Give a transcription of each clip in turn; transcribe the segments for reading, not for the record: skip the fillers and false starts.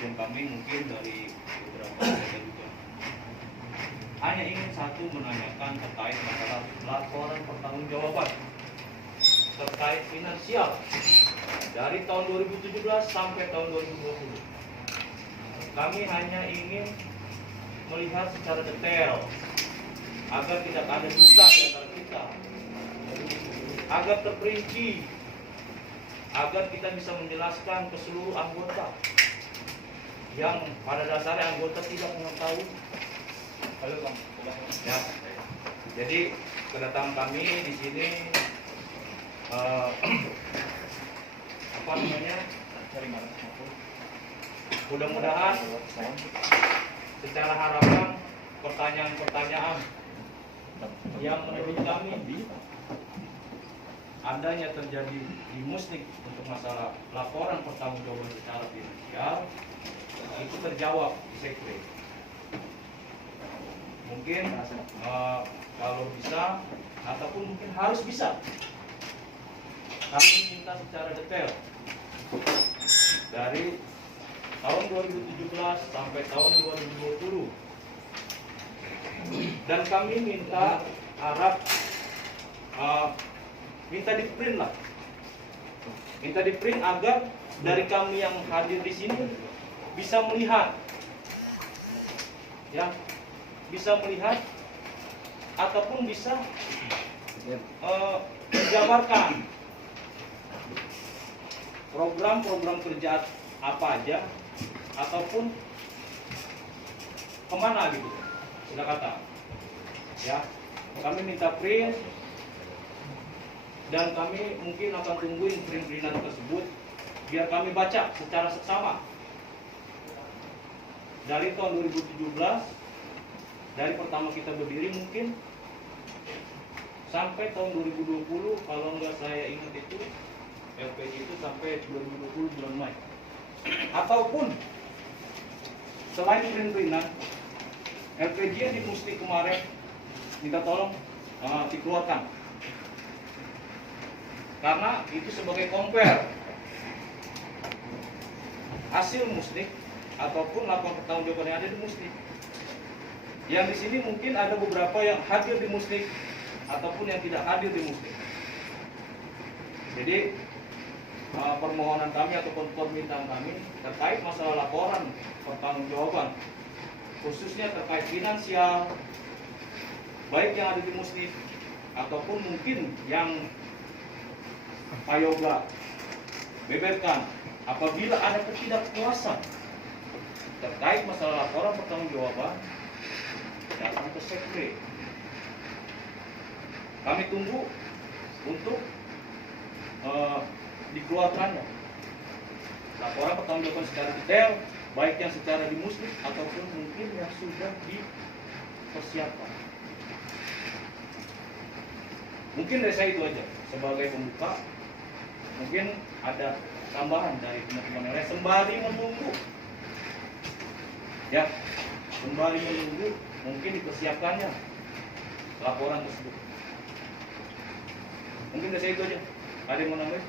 dan kami mungkin dari beberapa mereka juga hanya ingin satu menanyakan terkait masalah laporan pertanggungjawaban terkait finansial dari tahun 2017 sampai tahun 2020. Kami hanya ingin melihat secara detail agar tidak ada dusta di antara kita, agar terperinci, agar kita bisa menjelaskan ke seluruh anggota yang pada dasarnya anggota tidak mengetahui. Halo Bang. Ya. Jadi kedatangan kami di sini apa namanya? Mudah-mudahan secara harapan pertanyaan-pertanyaan yang menurut kami adanya terjadi di Musnik untuk masalah laporan pertanggungjawaban secara finansial itu terjawab di sekre. Mungkin kalau bisa ataupun mungkin harus bisa, kami minta secara detail dari tahun 2017 sampai tahun 2020, dan kami minta minta di print lah, minta di print agar dari kami yang hadir di sini bisa melihat, ya, bisa melihat ataupun bisa menjabarkan program-program kerja apa aja ataupun kemana gitu, sudah kata, ya. Kami minta print dan kami mungkin akan tungguin print-printan tersebut biar kami baca secara seksama dari tahun 2017, dari pertama kita berdiri mungkin sampai tahun 2020, kalau nggak saya ingat itu LPG itu sampai 2020 bulan Mei. Ataupun selain print-printan, LPG yang di Mustik kemarin minta tolong dikeluarkan, karena itu sebagai compare hasil Mustik ataupun laporan pertanggungjawaban yang ada di Mustik. Yang di sini mungkin ada beberapa yang hadir di Mustik ataupun yang tidak hadir di Mustik. Jadi permohonan kami ataupun permintaan kami terkait masalah laporan pertanggungjawaban, khususnya terkait finansial, baik yang ada di Mustik ataupun mungkin yang Pak Yoga beberkan, apabila ada ketidakpuasan terkait masalah laporan pertanggungjawaban, datang ke sekre. Kami tunggu untuk dikeluarkannya laporan pertanggungjawaban secara detail, baik yang secara di Muslik ataupun mungkin yang sudah dipersiapkan. Mungkin dari saya itu aja sebagai pembuka. Mungkin ada tambahan dari teman-teman yang lain sembari menunggu, ya, sembari menunggu mungkin dipersiapkannya laporan tersebut. Mungkin dari saya itu aja. Ada yang mau nambahin?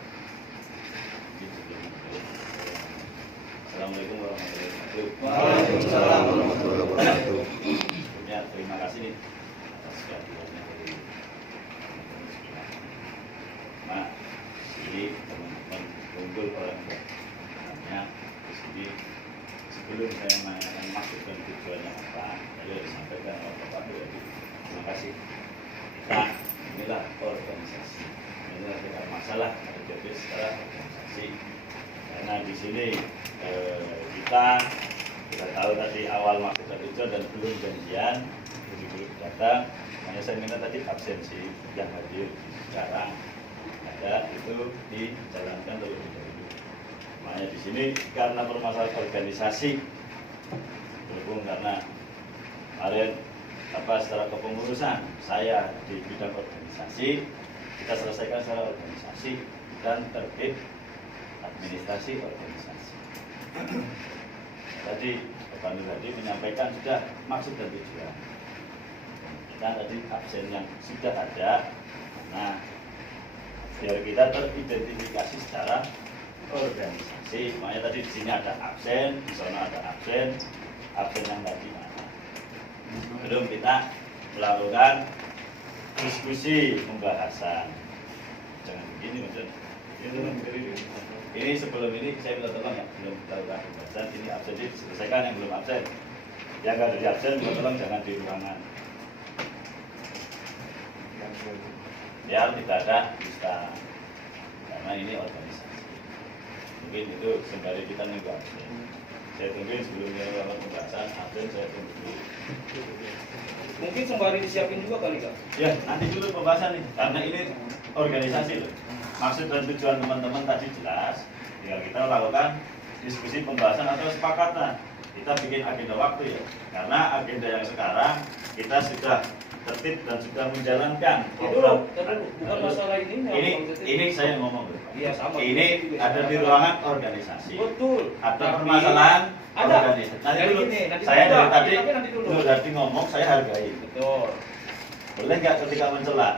Assalamualaikum warahmatullahi wabarakatuh. Waalaikumsalam warahmatullahi wabarakatuh. Ya, terima kasih nih atas kehadirannya dari Nah, ini teman-teman kumpul orang banyak di sini. Sebelum saya menanyakan maksud dan tujuannya apa, tadi harus disampaikan oleh Bapak Bupati. Terima kasih. Kita inilah organisasi. Inilah tidak masalah terjadi secara organisasi. Karena di sini kita tahu tadi awal maksud dan tujuan dan belum janjian, belum datang. Hanya saya minta tadi absensi yang hadir sekarang ada itu dijalankan terlebih dahulu. Makanya di sini karena permasalahan organisasi berhubung karena kemarin secara kepengurusan saya di bidang organisasi, kita selesaikan secara organisasi dan tertib administrasi organisasi. Tadi Bapak Nur tadi menyampaikan sudah maksud dan tujuan. Dan tadi absen yang sudah ada, nah biar kita teridentifikasi secara organisasi. Makanya tadi di sini ada absen, di sana ada absen yang tadi mana? Belum kita melakukan diskusi pembahasan. Jangan begini, Mas. Ini sebelum ini saya minta tolong ya, belum kita lakukan pembahasan. Ini absen diselesaikan, yang belum absen. Yang nggak ada di absen, minta tolong jangan di ruangan. Biar tidak ada dusta, karena ini organisasi. Mungkin itu sembari kita nunggu absen. Saya tungguin sebelum kita lakukan pembahasan, absen saya tunggu. Mungkin sembari disiapin juga kali Kak. Ya, nanti dulu pembahasan nih, karena ini organisasi loh. Maksud dan tujuan teman-teman tadi jelas. Tinggal kita lakukan diskusi pembahasan atau kesepakatan. Kita bikin agenda waktu ya, karena agenda yang sekarang kita sudah tertib dan sudah menjalankan. Bukan masalah Ini saya ngomong bro. Iya sama. Ini ada di ruangan organisasi. Betul. Ada Tapi permasalahan ada. organisasi. Nanti Jadi dulu. gini, nanti Saya dulu. dari tadi, Tapi nanti dulu. tadi ngomong saya hargai. Betul. Boleh nggak ketika mencela?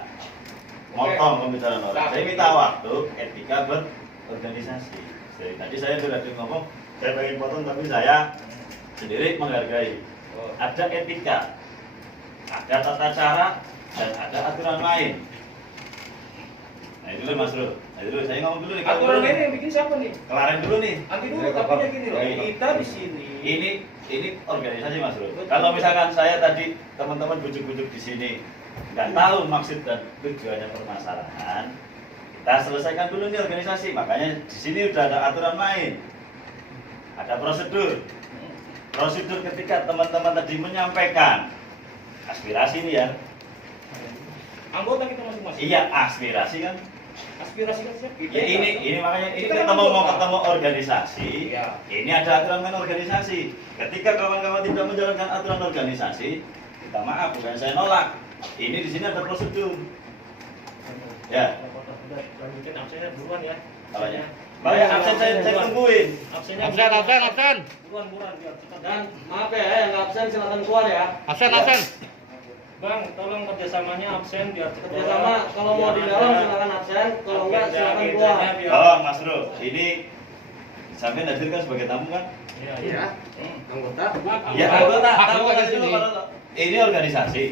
Motong pembicaraan orang. Saya minta waktu etika berorganisasi. Dari tadi saya sudah ngomong, saya pengen potong tapi saya sendiri menghargai. Ada etika, ada tata cara, dan ada aturan main. Nah itu dulu Mas Bro. Nah itu dulu saya ngomong dulu nih. Aturan ini yang bikin siapa nih? Kelarin dulu nih. Nanti dulu, tapi ya gini loh. Kita di sini. Ini organisasi Mas Bro. Kalau misalkan saya tadi teman-teman bujuk-bujuk di sini nggak tahu maksud dan tujuannya permasalahan, kita selesaikan dulu nih organisasi. Makanya di sini udah ada aturan main, ada prosedur. Prosedur ketika teman-teman tadi menyampaikan aspirasi nih ya. Anggota kita masing-masing. Iya aspirasi kan. Aspirasi kan siapa? Ya ini makanya ini Kita kita kan mau anggota. ketemu organisasi. Iya. Ini ada aturan main organisasi. Ketika kawan-kawan tidak menjalankan aturan organisasi, kita maaf bukan saya nolak. Ini di sini ada prosedur. Ya. Lanjutin absennya buruan ya. Apanya? Makanya absen saya tungguin. Absennya Absen. buruan biar cepat. Dan maaf ya, yang nggak absen silakan keluar ya. Absen. Bang, tolong kerjasamanya absen biar cepat. Kerjasama kalau mau di dalam silakan absen, kalau enggak silakan keluar. Tolong Mas Bro, ini sampai hadir kan sebagai tamu kan? Iya. Anggota. Ya anggota, tamu kan dulu ini organisasi.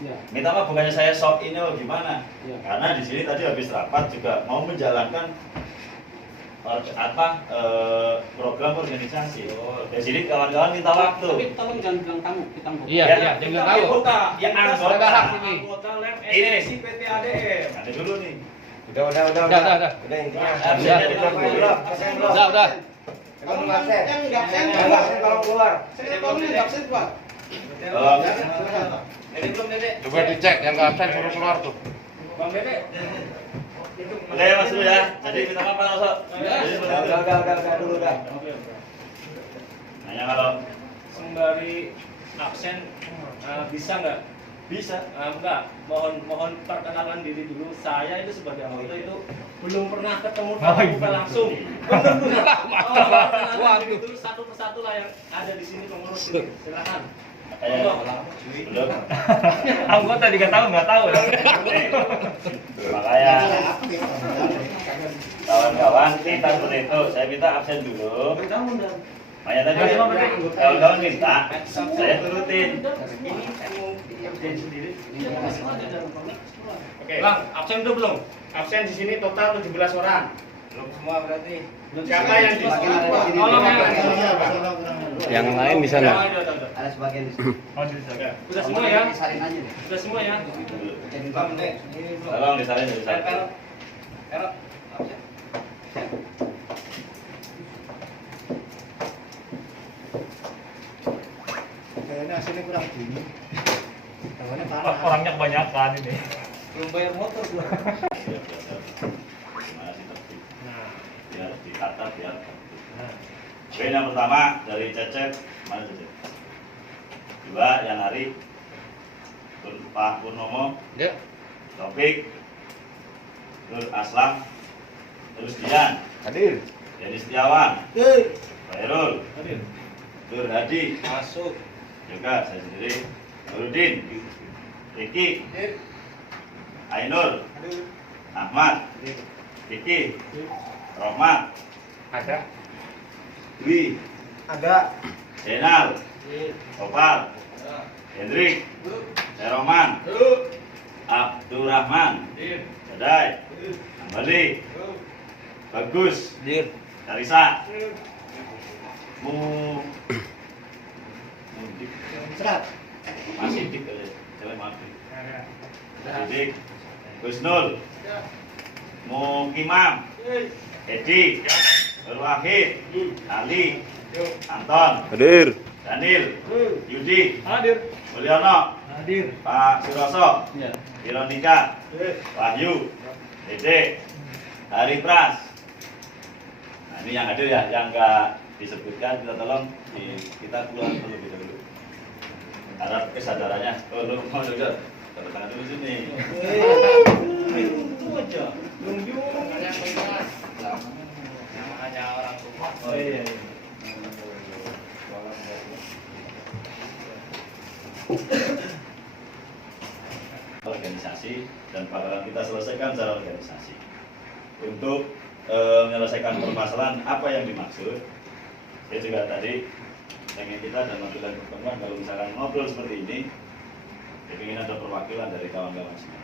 Ya. Minta maaf bukannya saya sok ini atau gimana? Ya. Karena di sini tadi habis rapat juga mau menjalankan program organisasi. Di sini kawan-kawan minta waktu. Tapi tolong jangan bilang tamu, kita mau. Iya, jangan tahu. Yang anggota. Anggota lem Ini nih. SPC PT ADM. Ada dulu nih. Udah. Udah. Intinya. Absennya ditunggu. Udah. Kamu absen. Yang nggak absen, Yang absen tolong keluar. Saya tahu ini nggak absen, Pak. Tolong. Ini belum Dede. Coba dicek yang nggak absen suruh keluar tuh. Bang Dede. Oke ya Mas Bro ya. Jadi minta maaf Pak Roso. Jadi seperti itu. Udah dulu dah. Hanya kalau Sembari absen bisa nggak? bisa. Enggak, mohon perkenalan diri dulu. Saya itu sebagai anggota itu belum pernah ketemu tamu langsung. Benar. Perkenalan diri dulu satu persatu lah yang ada di sini pengurus ini. Silakan. Belum. Anggota 3 tahun nggak tahu. Makanya kawan-kawan kita seperti itu. Saya minta absen dulu. Makanya tadi kawan-kawan minta, saya turutin. Oke, Bang, absen itu belum? Absen di sini total 17 orang. Belum semua berarti. Siapa yang di sini? Tolong Yang lain di sana. Ada sebagian di sini. Oh, sudah semua ya? Disalin aja deh. Sudah semua ya? Jadi Bang, ini belum. Tolong disalin dari satu. Erok. Kayaknya hasilnya kurang tinggi. Tangannya parah. Orangnya kebanyakan ini. Belum bayar motor gua. Gimana sih tertib? Nah, Biar ditata biar tertib. nah. Oke, yang pertama dari Cecep, mana Cecep? Dua, yang hari Pak Purnomo, Ya. Taufik, Nur Aslam, terus Dian, Hadir. Jadi Setiawan, Khairul, Nur Hadi, Masuk. juga saya sendiri, Nurudin, Riki, Ainur, Ahmad, Kiki, Rohmat, Ada. Dwi, Ada. Zainal, Opal, Hendrik, Roman, Abdurrahman, Badai, Ambali, Bagus, Karisa, Mudik, Serat. masih dik kali, jalan mati. Dik, Gusnul, Mukimam, Edi, Berwahid, Ali, Anton, Hadir. Daniel, Yudi, Hadir. Mulyono, Hadir. Pak Suroso, Ya. Veronica, Wahyu, Dede, Hari Pras. Nah ini yang hadir ya, yang nggak disebutkan kita tolong kita keluar terlebih dahulu. Harap kesadarannya. Oh lu mau juga, tanda tangan dulu sini. Itu aja. Namanya orang tua. Oh iya. Organisasi dan bakalan kita selesaikan secara organisasi. Untuk menyelesaikan permasalahan apa yang dimaksud, saya juga tadi pengen kita dan tampilan pertemuan kalau misalkan ngobrol seperti ini, saya ingin ada perwakilan dari kawan-kawan semua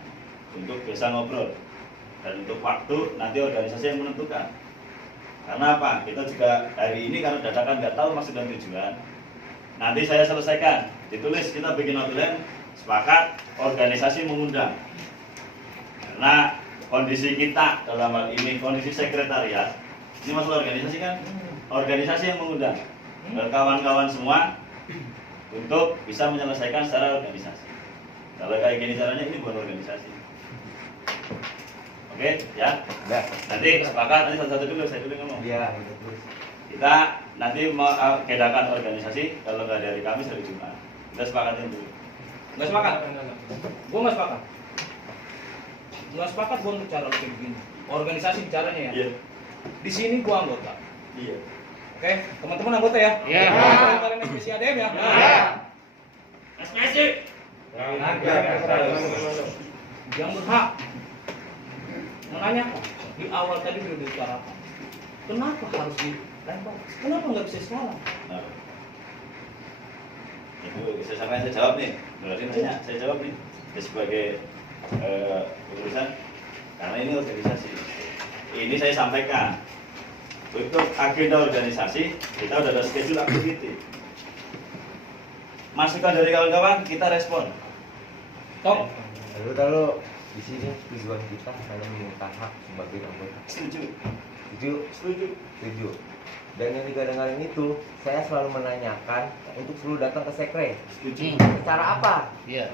untuk bisa ngobrol dan untuk waktu nanti organisasi yang menentukan. Karena apa? Kita juga hari ini karena dadakan nggak tahu maksud dan tujuan. Nanti saya selesaikan, ditulis kita bikin outline, sepakat organisasi mengundang. Karena kondisi kita dalam hal ini kondisi sekretariat, ini masalah organisasi kan, organisasi yang mengundang dan kawan-kawan semua untuk bisa menyelesaikan secara organisasi. Kalau kayak gini caranya ini bukan organisasi. Oke, ya. Nanti sepakat, nanti satu-satu dulu, saya dulu ngomong. Iya. Kita nanti mau kedakan organisasi kalau nggak dari Kamis dari Jumat. Kita sepakatin dulu. Nggak sepakat? Gue nggak sepakat. Nggak sepakat gue untuk cara kayak begini. Organisasi caranya ya. Iya. Di sini gue anggota. Iya. Oke, teman-teman anggota ya. Iya. Kalian SPC ADM ya. Iya. SPC. Yang berhak menanyakan di awal tadi sudah diutarakan. Kenapa harus dilempar? Kenapa nggak bisa sekarang? Nah, itu saya jawab nih. Berarti nanya, saya jawab nih. Ya, sebagai urusan karena ini organisasi. Ini saya sampaikan. Untuk agenda organisasi kita udah ada schedule activity. Masukan dari kawan-kawan kita respon. Top. Lalu di sini tujuan kita hanya meminta hak sebagai anggota. Setuju. Setuju? Setuju. Dan yang digadang-gadang itu, saya selalu menanyakan untuk selalu datang ke sekre. Setuju. Secara apa? Iya.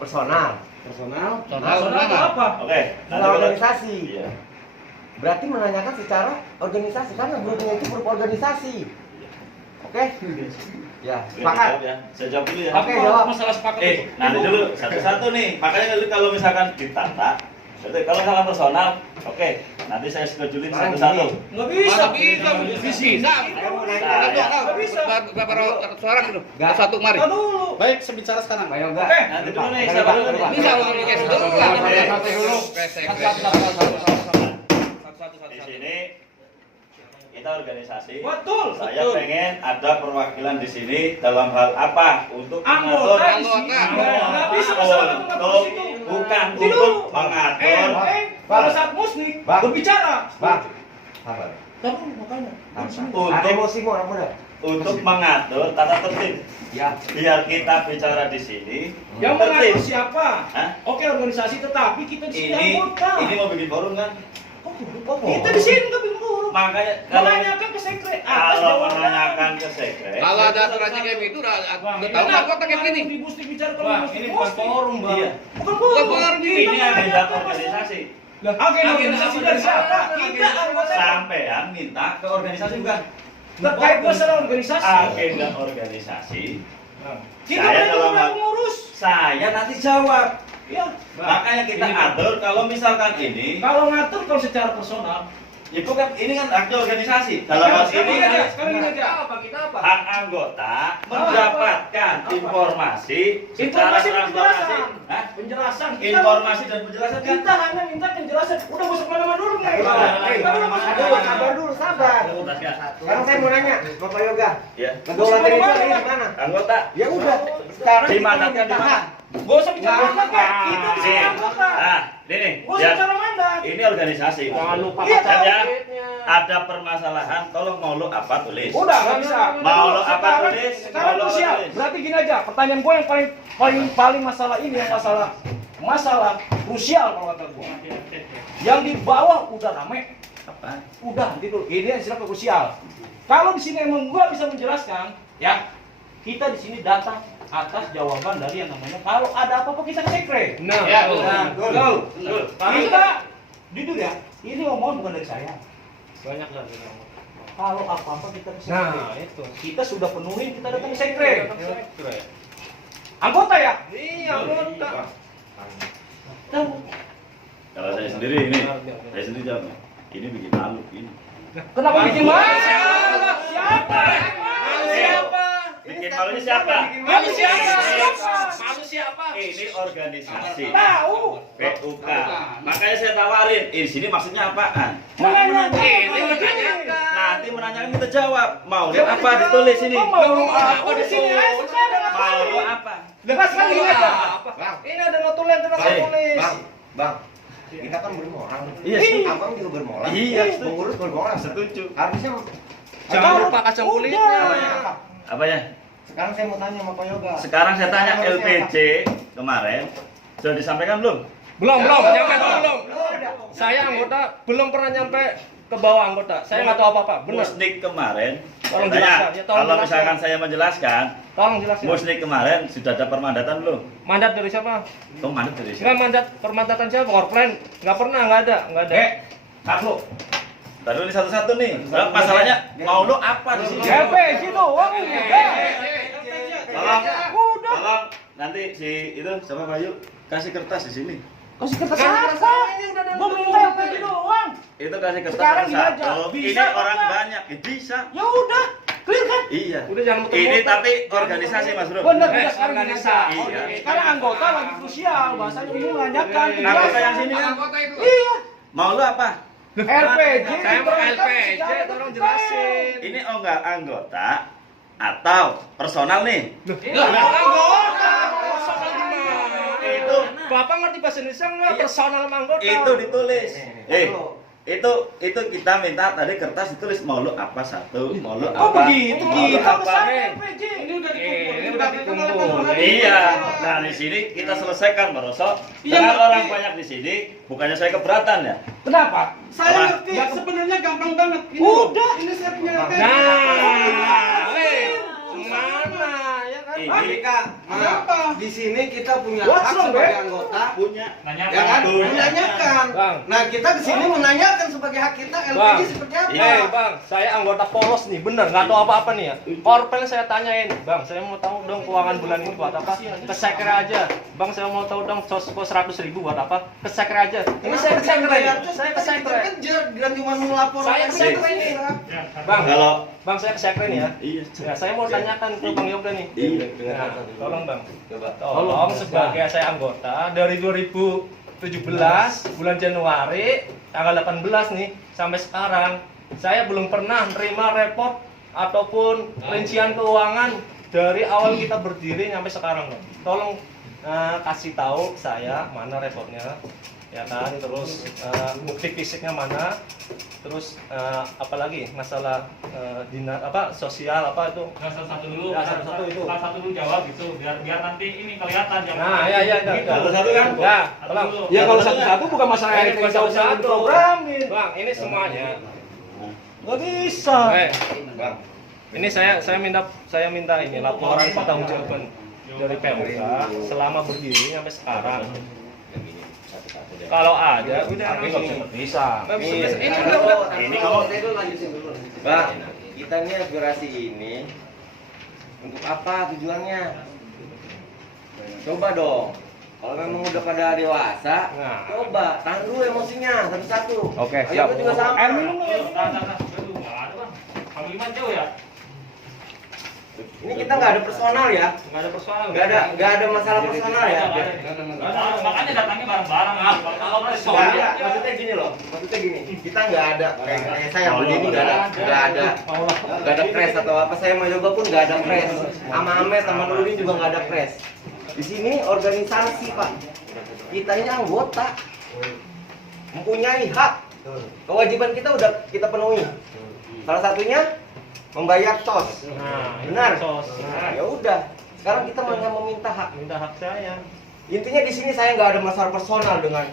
Personal. Personal. Nasional apa? Oke. Nanti Secara kalau organisasi. iya. Berarti menanyakan secara organisasi karena grupnya itu grup organisasi. Oke? Ya, Oke, sepakat. dijawab ya. Saya jawab dulu ya. Tapi Oke, kalau jawab. masalah sepakat itu. Nanti dulu satu-satu nih. Makanya kalau misalkan ditata, berarti kalau misalkan personal, oke. Nanti saya schedulein Sekarang satu-satu. gini. Nggak bisa. Bisa. Berapa suara gitu? Nggak. Satu kemarin. Kita dulu. Baik, sebicara sekarang. Ayo enggak? Oke. Nanti dulu nih, Lupa, siapa dulu lupa, nih? lupa. Bisa kalau dikasih dulu. Di sini kita organisasi. Betul. Saya betul. pengen ada perwakilan di sini dalam hal apa? Untuk mengatur. Anggota di sini. Nggak bisa masalah kamu nggak Untuk itu. bukan Nanti dulu. untuk mengatur. Pada saat musnik Bang. berbicara. Bang. Sabar. Tapi makanya. Ada emosimu orang muda. Untuk mengatur tata tertib. Ya. Biar kita bicara di sini Yang tertib. mengatur siapa? Hah? Oke organisasi tetapi kita di sini Ini anggota. mau bikin forum kan? Kita di sini nggak bikin forum. Makanya kalau Menanyakan ke sekre. Atas kalau jawaban. menanyakan ke sekre. Kalau ada aturannya kayak gitu, udah tahu anggota kayak gini. Di musnik bicara kalau Bang, musnik ini bukan forum, Bang. Iya. Bukan Bukan forum. forum, Kita Ini agenda menanyakan organisasi. Agenda organisasi dari siapa? Kita anggota. Sampean minta ke organisasi bukan? Terkait masalah organisasi. Agenda organisasi. Kita Saya berani dalam hal- mengurus. Saya nanti jawab. Ya. Makanya kita atur kalau misalkan ini, Kalau ngatur kalau secara personal. itu kan ini kan agenda organisasi. Dalam hal Sekarang ini aja. kan Sekarang ini aja. hak anggota mendapatkan informasi secara Informasi transparansi. penjelasan. Hah? penjelasan. Informasi dan penjelasan kan. Kita hanya minta penjelasan. Udah gak usah kemana-mana dulu nih. Aduh, sabar. Sekarang saya mau nanya, Bapak Yoga. Ya. Kedaulatan itu ada di mana? Anggota. Ya udah. Sekarang Di mana? kita Di mana? Gak usah bicara mandat, Pak. Kita di sini anggota. Ah, ini. Gak usah Ya. bicara mandat. Ini organisasi. Jangan lupa Iya, Dan ya, targetnya. ada permasalahan, tolong mau lo apa tulis. Udah, nggak bisa. Mau lo apa tulis? Sekarang Mau lo apa krusial. tulis? Berarti gini aja, pertanyaan gue yang paling masalah ini yang masalah krusial kalau kata gue. Yang di bawah udah rame, Apa? udah gitu. Ini yang istilah krusial. Kalau di sini emang gue bisa menjelaskan, ya kita di sini datang atas jawaban dari yang namanya kalau ada apa-apa kita ke sekre. Nah, Ya, Betul. Kita jujur ya, ini omongan bukan dari saya. Banyak kan. Kalau apa-apa kita ke sekre. Nah, itu. Kita sudah penuhin, kita datang ke sekre. Anggota ya? Iya, anggota. Tahu. Kalau saya sendiri ini, saya sendiri jawab. Ini bikin malu ini. Kenapa bikin malu? Siapa? Bikin malunya siapa? Malu siapa? Malu siapa? Ini organisasi. Tahu. PUK. Makanya saya tawarin, di sini maksudnya apaan? Nanti menanyakan kita jawab. Mau dia apa ditulis ini? Mau apa di sini? Mau lo apa? Lepas kali ini aja. Bang, Ini ada notulen, ada tulis. Bang. Kita kan bermoral. Iya, Abang juga bermoral. Iya, setuju. Pengurus bermoral. Setuju. Harusnya Jangan lupa kacang kulitnya. Udah. Apanya? sekarang saya mau tanya sama Pak Yoga. Sekarang saya tanya LPJ kemarin sudah disampaikan belum? Belum, nyampe belum. Saya anggota belum pernah nyampe ke bawah anggota. Saya nggak tahu apa-apa. Benar. Musnik kemarin. Tolong Saya tanya, jelaskan. Ya, tolong kalau jelaskan. misalkan saya menjelaskan, Tolong jelasin. Musnik kemarin sudah ada permandatan belum? Mandat dari siapa? Kamu mandat dari siapa? Enggak mandat permandatan siapa? Orplan. Nggak pernah, nggak ada. Tahu. Taruh ini satu-satu nih. Masalahnya mau lo apa di sini? LPG doang. Tolong, Udah. tolong nanti si itu sama Bayu kasih kertas di sini. Kasih kertas apa? Gua minta LPG doang. Itu kasih kertas Sekarang gini aja. satu. Ini Bisa orang apa? banyak, bisa. Ya udah, clear kan? Iya. Udah jangan muter-muter. Ini tapi organisasi Mas Bro. Bener, udah sekarang gini aja. organisasi. Iya. Sekarang anggota lagi krusial, bahasanya ini menanyakan. Anggota yang sini kan? Iya. Mau lu apa? LPG. Saya mau LPG, tolong jelasin. Ini oh enggak anggota atau personal nih? Anggota. Itu Bapak ngerti bahasa Indonesia nggak? Iya. Personal sama anggota. itu ditulis. Itu kita minta tadi kertas ditulis mau lu apa satu, mau lu apa? Oh begitu, mau lu gitu. apa? Pesan LPG. Ini udah dikumpul. Iya. Nah di sini kita selesaikan Baroso. Dengan orang banyak di sini, bukannya saya keberatan ya? Kenapa? Saya ngerti, sebenarnya gampang banget. Udah. Ini saya punya Nah, mana ya kan? Ini Di sini kita punya What's hak wrong, sebagai Beb? anggota, punya ya kan? Menanyakan. Bang. Nah, kita di sini menanyakan sebagai hak kita LPG Bang. seperti apa? Iya. Bang, saya anggota polos nih, bener, nggak tahu apa-apa nih ya. Orpel saya tanyain, Bang, saya mau tahu dong keuangan bulan ini buat apa? Ke sekre aja, Bang, saya mau tahu dong sosko 100.000 buat apa? Ke sekre aja. Ini saya ke sekre, saya ke sekre. Kejar dan cuma melapor. Saya ke sekre ini. Bang, Kalau Bang, saya ke sekre nih ya. iya. Ya, saya mau tanyakan ke Bang Yoga nih. Iya. Nah, tolong Bang. Coba. Tolong sebagai saya anggota dari 2017 bulan Januari tanggal 18 nih sampai sekarang saya belum pernah nerima report ataupun rincian keuangan dari awal kita berdiri sampai sekarang Bang. Tolong kasih tahu saya mana reportnya ya kan, terus bukti fisiknya mana, terus apalagi masalah dinas apa sosial apa itu. Nah, satu dulu. Ya, satu-satu itu. Satu dulu jawab gitu, biar nanti ini kelihatan yang. Nah, iya, Gitu. Satu-satu kan? Ya, tolong. Ya kalau satu-satu bukan masalah Ini yang bukan kita usah satu-satu. programin. Bang, ini semuanya. Nggak bisa. Bang, Ini saya minta ini laporan pertanggungjawaban dari PMK selama berdiri sampai sekarang. Kalau ada, udah Tapi nggak bisa. Nggak bisa. Ini Ini udah. Ini kalau Bang, kita nih aspirasi ini untuk apa tujuannya? Coba dong. Kalau memang udah pada dewasa, Nah. coba tahan dulu emosinya satu-satu. Oke, Ayo, siap. aku juga sama. Air minum nggak? Aduh, nggak ada bang. Panglima jauh ya. Ini kita nggak ada personal ya, Nggak ada persoalan. nggak ada masalah personal ya. Makanya datangnya bareng-bareng. Kalau Maksudnya gini loh, maksudnya gini, kita nggak ada kayak saya berdiri nggak ada press atau apa. Saya mau yoga pun nggak ada press. Sama Amet sama Nurdin juga nggak ada press. Di sini organisasi Pak, kita ini anggota, mempunyai hak. Kewajiban kita udah kita penuhi. Salah satunya membayar tos. Benar. Nah, ya udah. Sekarang kita hanya meminta hak. Minta hak saya. Intinya di sini saya nggak ada masalah personal dengan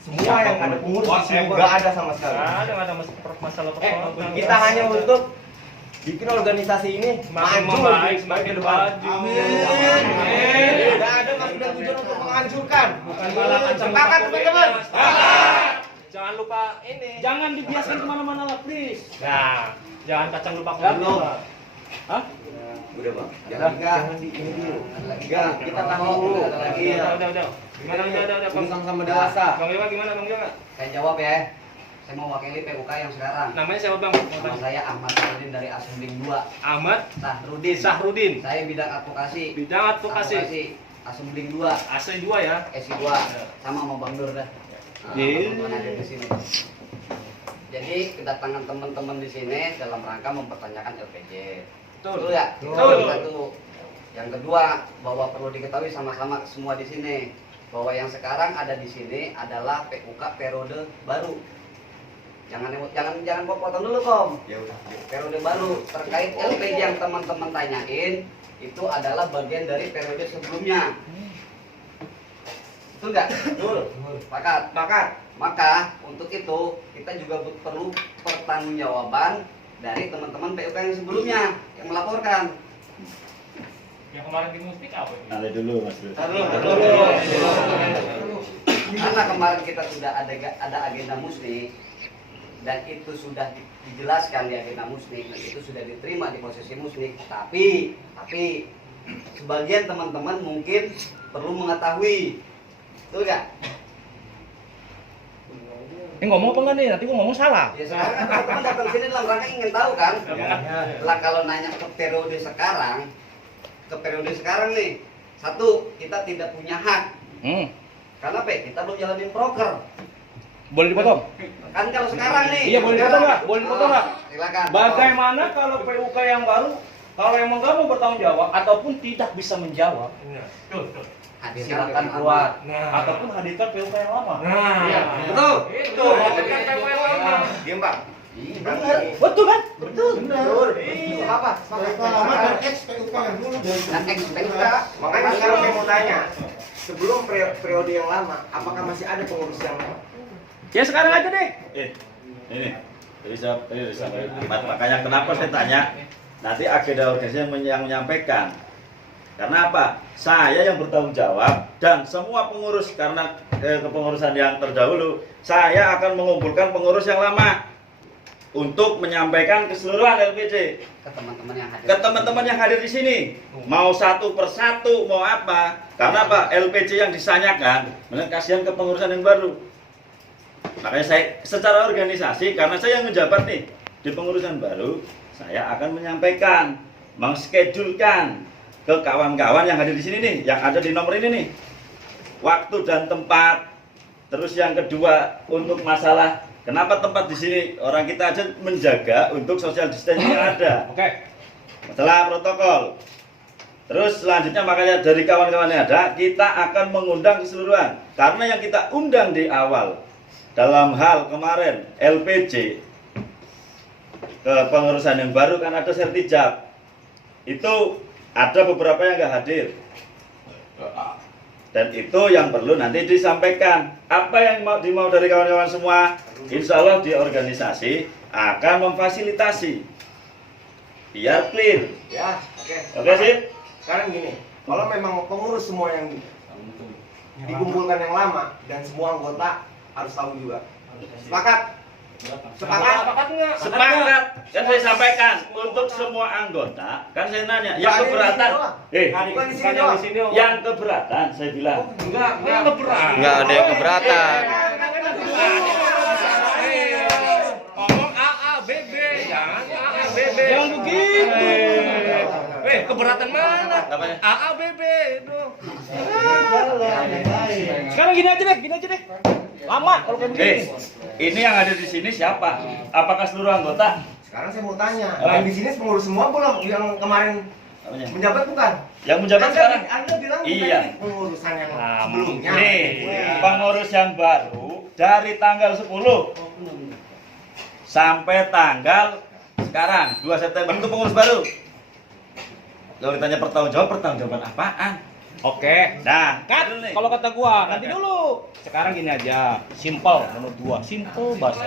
semua yang ada pengurus di sini, nggak ada sama sekali. Nggak ada masalah personal. Kita hanya untuk bikin organisasi ini semakin maju membaik, lebih semakin depan. maju. Nggak ada maksud dan tujuan untuk menghancurkan. Bukan malah Sepakat teman-teman. Jangan lupa ini. Jangan dibiasakan kemana-mana lah, please. Nah, jangan kacang lupa Belum. kopi. Hah? Udah bang. Jangan di ini dulu. Enggak, kita tahu dulu. Iya. Udah. Gimana udah. Ini sama-sama dewasa. Bang Yoga gimana Bang Yoga? Saya jawab ya. Saya mau wakili PUK yang sekarang. Namanya siapa Bang? Nama saya Ahmad Sahrudin dari Asumling 2. Ahmad Sahrudin. Sahrudin. Saya bidang advokasi. Bidang advokasi. Asumling 2. Asli 2 ya. SI2 sama mau Bang Nur dah. Teman-teman ada di sini. Jadi kedatangan teman-teman di sini dalam rangka mempertanyakan LPJ. Betul ya? Betul. Satu. Yang kedua, bahwa perlu diketahui sama-sama semua di sini bahwa yang sekarang ada di sini adalah PUK periode baru. Jangan potong dulu, Kom. Ya udah. Periode baru terkait LPJ yang teman-teman tanyain itu adalah bagian dari periode sebelumnya. Betul nggak? Betul. Sepakat. Maka untuk itu kita juga perlu pertanggungjawaban dari teman-teman PUK yang sebelumnya yang melaporkan. yang kemarin di musik apa ini? Nanti dulu Mas Bro. Karena kemarin kita sudah ada agenda musnik dan itu sudah dijelaskan di agenda musnik dan itu sudah diterima di posisi musnik. Tapi sebagian teman-teman mungkin perlu mengetahui, betul nggak? Ini ngomong apa enggak nih? Nanti gua ngomong salah. Ya sekarang kan teman-teman datang sini dalam rangka ingin tahu kan? Lah kalau nanya ke periode sekarang nih, satu kita tidak punya hak. Karena kita belum jalanin proker. Boleh dipotong? Kan kalau sekarang nih. Iya, boleh dipotong nggak? Boleh dipotong nggak? Silakan. Bagaimana kalau PUK yang baru, kalau emang nggak mau bertanggung jawab ataupun tidak bisa menjawab, silakan keluar ataupun hadirkan PUK yang lama. Iya. Betul. Itu. Hadirkan PUK yang lama. Diam, Pak. Benar. Betul kan? Betul. Apa? Dan ex-PUK. Makanya sekarang saya mau tanya, sebelum periode yang lama, apakah masih ada pengurus yang lama? Ya sekarang aja deh. Ini makanya kenapa saya tanya nanti agenda organisasi yang menyampaikan. Karena apa? Saya yang bertanggung jawab dan semua pengurus karena kepengurusan yang terdahulu, saya akan mengumpulkan pengurus yang lama untuk menyampaikan keseluruhan LPJ Ke teman-teman yang hadir. ke teman-teman yang hadir di sini. Mau satu persatu, mau apa? Karena apa? LPJ yang disanyakan, kasihan kepengurusan yang baru. Makanya saya secara organisasi, karena saya yang menjabat nih di pengurusan baru, saya akan menyampaikan, mengschedulkan ke kawan-kawan yang hadir di sini nih, yang ada di nomor ini nih, waktu dan tempat. Terus yang kedua untuk masalah kenapa tempat di sini orang kita aja menjaga untuk social distancing yang ada. Oke. Masalah protokol. Terus selanjutnya makanya dari kawan-kawan yang ada kita akan mengundang keseluruhan. Karena yang kita undang di awal dalam hal kemarin LPJ ke pengurusan yang baru kan ada sertijab. Itu ada beberapa yang nggak hadir. Dan itu yang perlu nanti disampaikan. Apa yang dimau dari kawan-kawan semua, insya Allah di organisasi akan memfasilitasi biar clear. Ya, oke. Oke sih? Sekarang gini, kalau memang pengurus semua yang dikumpulkan yang lama dan semua anggota harus tahu juga. Sepakat? Sepakat? nggak? Sepakat. Kan saya sampaikan untuk semua anggota. Kan saya nanya, yang keberatan. Bukan di sini doang. Yang keberatan saya bilang. Enggak keberatan. Enggak ada yang keberatan. Ngomong AA BB, jangan AA BB. Jangan begitu. keberatan mana? Apanya? AABB itu. Sekarang gini aja deh. Lama kalau kayak begini. Ini yang ada di sini siapa? Apakah seluruh anggota? Sekarang saya mau tanya, yang di sini pengurus semua belum? Yang kemarin Apanya? menjabat bukan? Yang menjabat sekarang? Anda bilang bukan Iya. ini pengurusan yang Nah, sebelumnya. Nih, pengurus yang baru dari tanggal 10 sampai tanggal sekarang 2 September itu pengurus baru. Kalau ditanya pertanggungjawaban apaan? Oke. Nah, Kat, dulu nih. kalau kata gua nanti dulu. Sekarang gini aja, simple menurut gua, simple bahasa.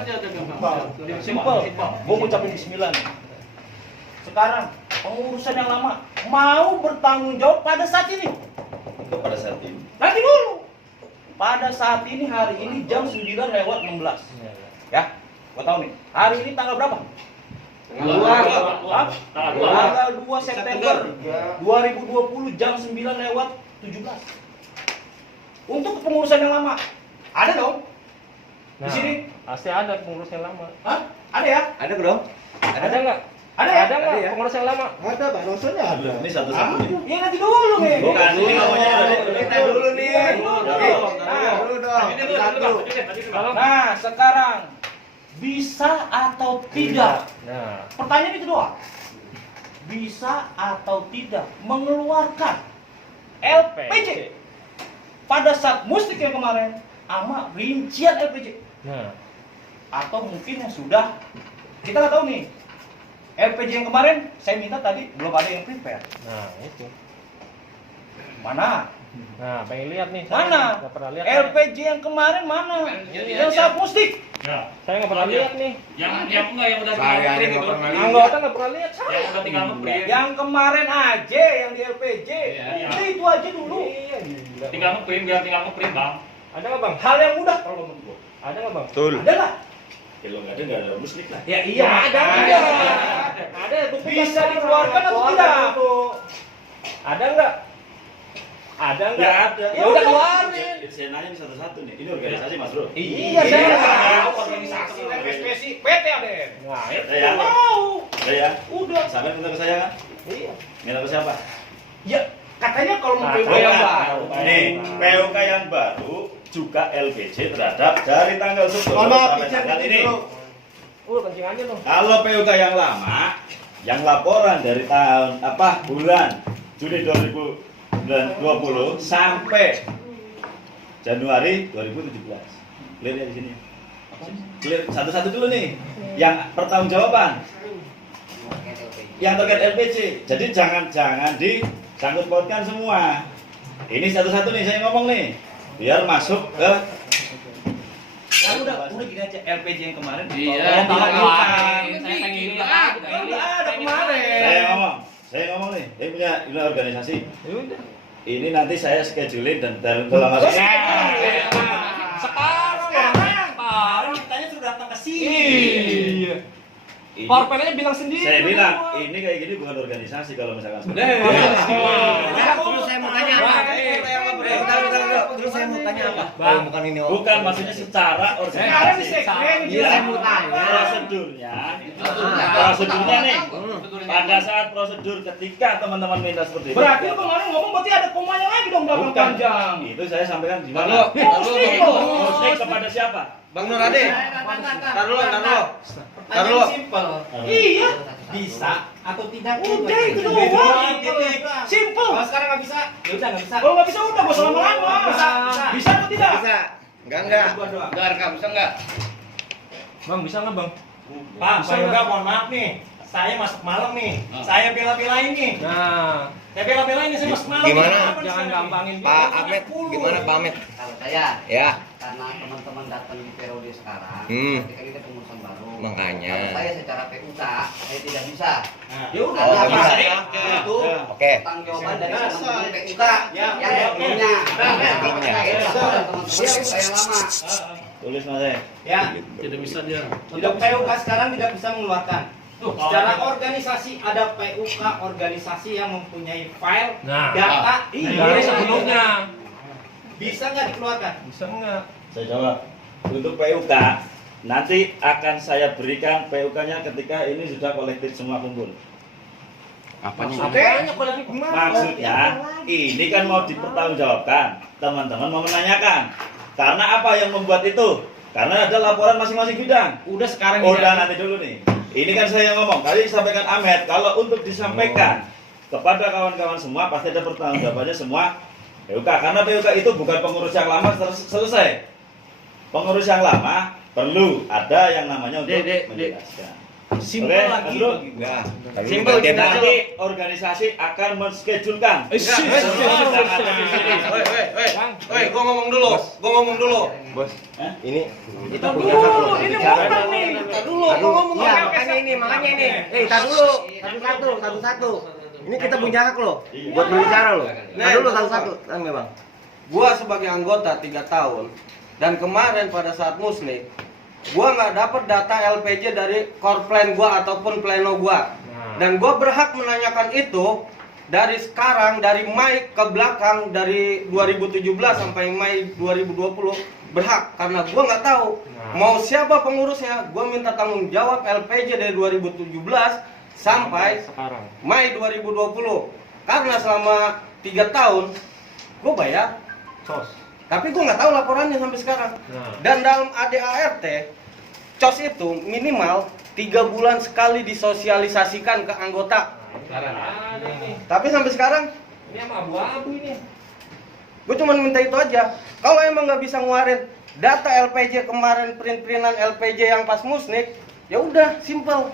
Simple. Gua ngucapin bismillah nih. Sekarang pengurusan yang lama mau bertanggung jawab pada saat ini. Itu pada saat ini. Nanti dulu. Pada saat ini hari ini jam 9:16. Ya, gua tahu nih. Hari ini tanggal berapa? Tanggal 2 September 2020 jam 9:17. Untuk kepengurusan yang lama. Ada dong? Di sini? Pasti ada pengurus yang lama. Hah? Ada ya? Ada dong? Ada nggak? Ada ya? Ada nggak Ada ya? pengurus yang lama? Ada, Pak Rosonya ada. Ini satu-satu nih. Ya nanti dulu nih. Bukan, ini ngomongnya dari Kita dulu nih. Dulu dong. Satu. Nah, sekarang bisa atau tidak? Nah, Pertanyaan itu doang. Bisa atau tidak mengeluarkan LPJ pada saat musik yang kemarin sama rincian LPJ, nah, atau mungkin yang sudah kita nggak tahu nih. LPJ yang kemarin saya minta tadi belum ada yang prepare. nah itu. Mana? Nah, pengen lihat nih. Saya Mana? nggak pernah lihat. LPJ yang kemarin mana? Yang saat musik. Saya nggak pernah lihat nih. Yang enggak yang udah Saya tinggal aja ngeprint nggak itu. pernah lihat. Anggota nggak pernah lihat. Yang udah tinggal ngeprint. Yang kemarin aja yang di LPJ. Iya. Itu aja dulu. Iya, gila. Tinggal ngeprint, tinggal ngeprint, Bang. Ada nggak bang? Hal yang mudah kalau menurut gua. Ada nggak bang? Betul. Ada nggak? Kalau nggak ada musik lah. Ya iya, ada. ada. Ada. Bukti Bisa kan? dikeluarkan atau Keluarkan tidak? dulu. Ada nggak? Ada nggak? Ya ada. Ya udah keluarin. Saya nanya nih satu-satu nih. Ini organisasi Mas Bro. Iya, saya Iya. tahu organisasi dan spesi PT ada. Nah, itu. Ya. Tahu. Ya. Udah. Sampai minta ke saya kan? Iya. Minta ke siapa? Ya, katanya kalau mau Nah, PUK Bukan. yang baru. Nih, PUK yang baru juga LPJ terhadap dari tanggal 10 Mohon maaf, sampai tanggal ini. Kencing aja dong. Kalau PUK yang lama, yang laporan dari tahun bulan Juni 2020 sampai Januari 2017. Clear ya di sini. Clear satu-satu dulu nih. Yang pertanggungjawaban yang terkait LPJ. Jadi jangan disangkut pautkan semua. Ini satu-satu nih saya ngomong nih. Biar masuk ke Ya udah gini aja LPJ yang kemarin. Iya, Tolong kemarin. dilupakan. Saya pengen Ada kemarin. saya ngomong nih. Ini punya organisasi. Ya udah. Ini nanti saya scheduling dan kalau masuk. Sekarang kitanya sudah datang ke sini. Iya. Ini- Korpennya bilang sendiri. Saya bilang ini kayak gini bukan organisasi kalau misalkan seperti Nah, itu. Terus saya mau tanya apa? Terus saya mau tanya apa? Bang, bukan ini. Bukan maksudnya secara Sekarang di organisasi. sekren Iya, saya mau tanya. Prosedurnya nih. Pada saat prosedur ketika teman-teman minta seperti itu. Berarti lu kemarin ngomong berarti ada komanya lagi dong belakang bukan panjang. Itu saya sampaikan di Halo. mana? Musik loh. Musik kepada siapa? Bang Nur Ade. Tar dulu. Pertanyaan simpel. Iya. Bisa atau tidak? Udah itu doang. Simple. Kalau sekarang nggak bisa, ya udah nggak bisa. Kalau nggak bisa udah gak usah lama-lama. Bisa. Bisa atau tidak? Bisa. Enggak. Enggak, Reka, bisa nggak? Bang, bisa nggak bang? Pak, Pak Yoga mohon maaf nih. Saya masuk malam nih. Saya bela-belain nih. Nah, Saya bela-belain nih, saya masuk malam. Gimana? Kenapa nih jangan saya? gampangin Pak Ahmed, gimana Pak Ahmed? Kalau saya, Ya, karena teman-teman datang di periode sekarang, Hmm. kita ini pengurusan baru. Makanya. Kalau saya secara PUK, saya tidak bisa. Ya udah. Oh, nggak bisa. Itu oke. tanggung jawaban dari Nah, teman-teman PUK ya, yang ya, sebelumnya. sebelumnya. Saya laporan teman-teman PUK yang lama. Tulis Mas saya. Ya, untuk PUK sekarang tidak bisa mengeluarkan. Secara organisasi ada PUK organisasi yang mempunyai file Nah. data dari sebelumnya. bisa nggak dikeluarkan? Bisa nggak? Saya jawab. Untuk PUK nanti akan saya berikan PUK-nya ketika ini sudah kolektif semua kumpul. Banyak lagi gimana? Maksudnya ini kan mau dipertanggungjawabkan. Teman-teman mau menanyakan. Karena apa yang membuat itu? Karena ada laporan masing-masing bidang. Udah sekarang Udah nanti dulu nih. Ini kan saya yang ngomong. Tadi disampaikan Ahmed. Kalau untuk disampaikan kepada kawan-kawan semua pasti ada pertanggungjawabannya semua PUK. Karena PUK itu bukan pengurus yang lama selesai. Pengurus yang lama perlu ada yang namanya untuk menjelaskan. Simpel Oke, lagi Bro. bagi gua. Simpel Oke, kita nanti organisasi akan menschedulkan. Woi, gua ngomong dulu. Bos. Ini kita punya hak loh. Ini bicara. momen nih. Dulu, gua ngomong. Iya, makanya ini. Tar dulu. Satu-satu. Ini kita punya hak loh buat berbicara loh. Tar dulu satu-satu. Bang. Gua sebagai anggota 3 tahun dan kemarin pada saat musnik gua nggak dapat data LPJ dari core plan gua ataupun pleno gua dan gua berhak menanyakan itu dari sekarang, dari Mei ke belakang, dari 2017 sampai Mei 2020 berhak karena gua nggak tahu mau siapa pengurusnya. Gua minta tanggung jawab LPJ dari 2017 sampai Sekarang. Mei 2020 karena selama 3 tahun gua bayar tapi gue nggak tahu laporannya sampai sekarang. Dan dalam ADART, COS itu minimal 3 bulan sekali disosialisasikan ke anggota. Tapi sampai sekarang, Ini sama abu-abu ini. gue cuma minta itu aja. Kalau emang nggak bisa ngeluarin data LPJ kemarin, print-printan LPJ yang pas musnik, ya udah, simple.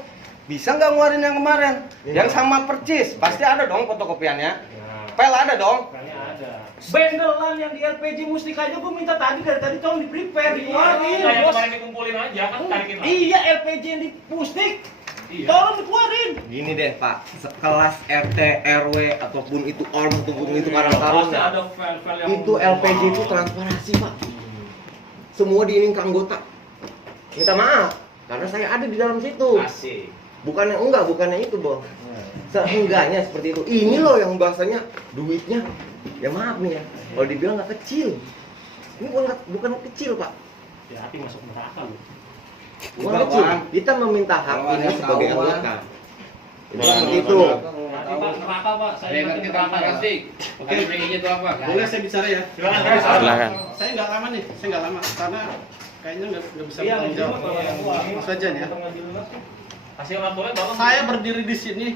Bisa nggak ngeluarin yang kemarin? Yang sama percis, pasti ada dong fotokopiannya. Pel ada dong. Bendelan yang di LPG Mustik aja gue minta dari tadi tolong di-prepare, dikeluarin, Yang bos. kemarin dikumpulin aja kan tarikin lagi. Iya, LPG yang di Mustik. Tolong dikeluarin. Gini deh Pak, sekelas RT, RW ataupun itu ORM ataupun itu Karang Pasti Taruna, ada file-file yang itu LPG itu transparansi Pak. Semua diingin ke anggota. Minta maaf, karena saya ada di dalam situ. Asik. Bukannya itu Bos. Seenggaknya seperti itu. Ini loh yang bahasanya duitnya. Ya maaf nih ya, kalau dibilang nggak kecil. Ini bukan kecil Pak. Ya, hati masuk neraka lu. Bukan kecil. Kita meminta hak ini sebagai anggota. Seperti itu. Neraka, Pak. Saya ngerti neraka. Oke, itu apa? Boleh saya bicara ya? Silakan. Saya nggak lama nih, karena kayaknya nggak bisa Iya, bertanggung jawab. Mas Fajan ya. kasih laporan bapak. Saya berdiri di sini.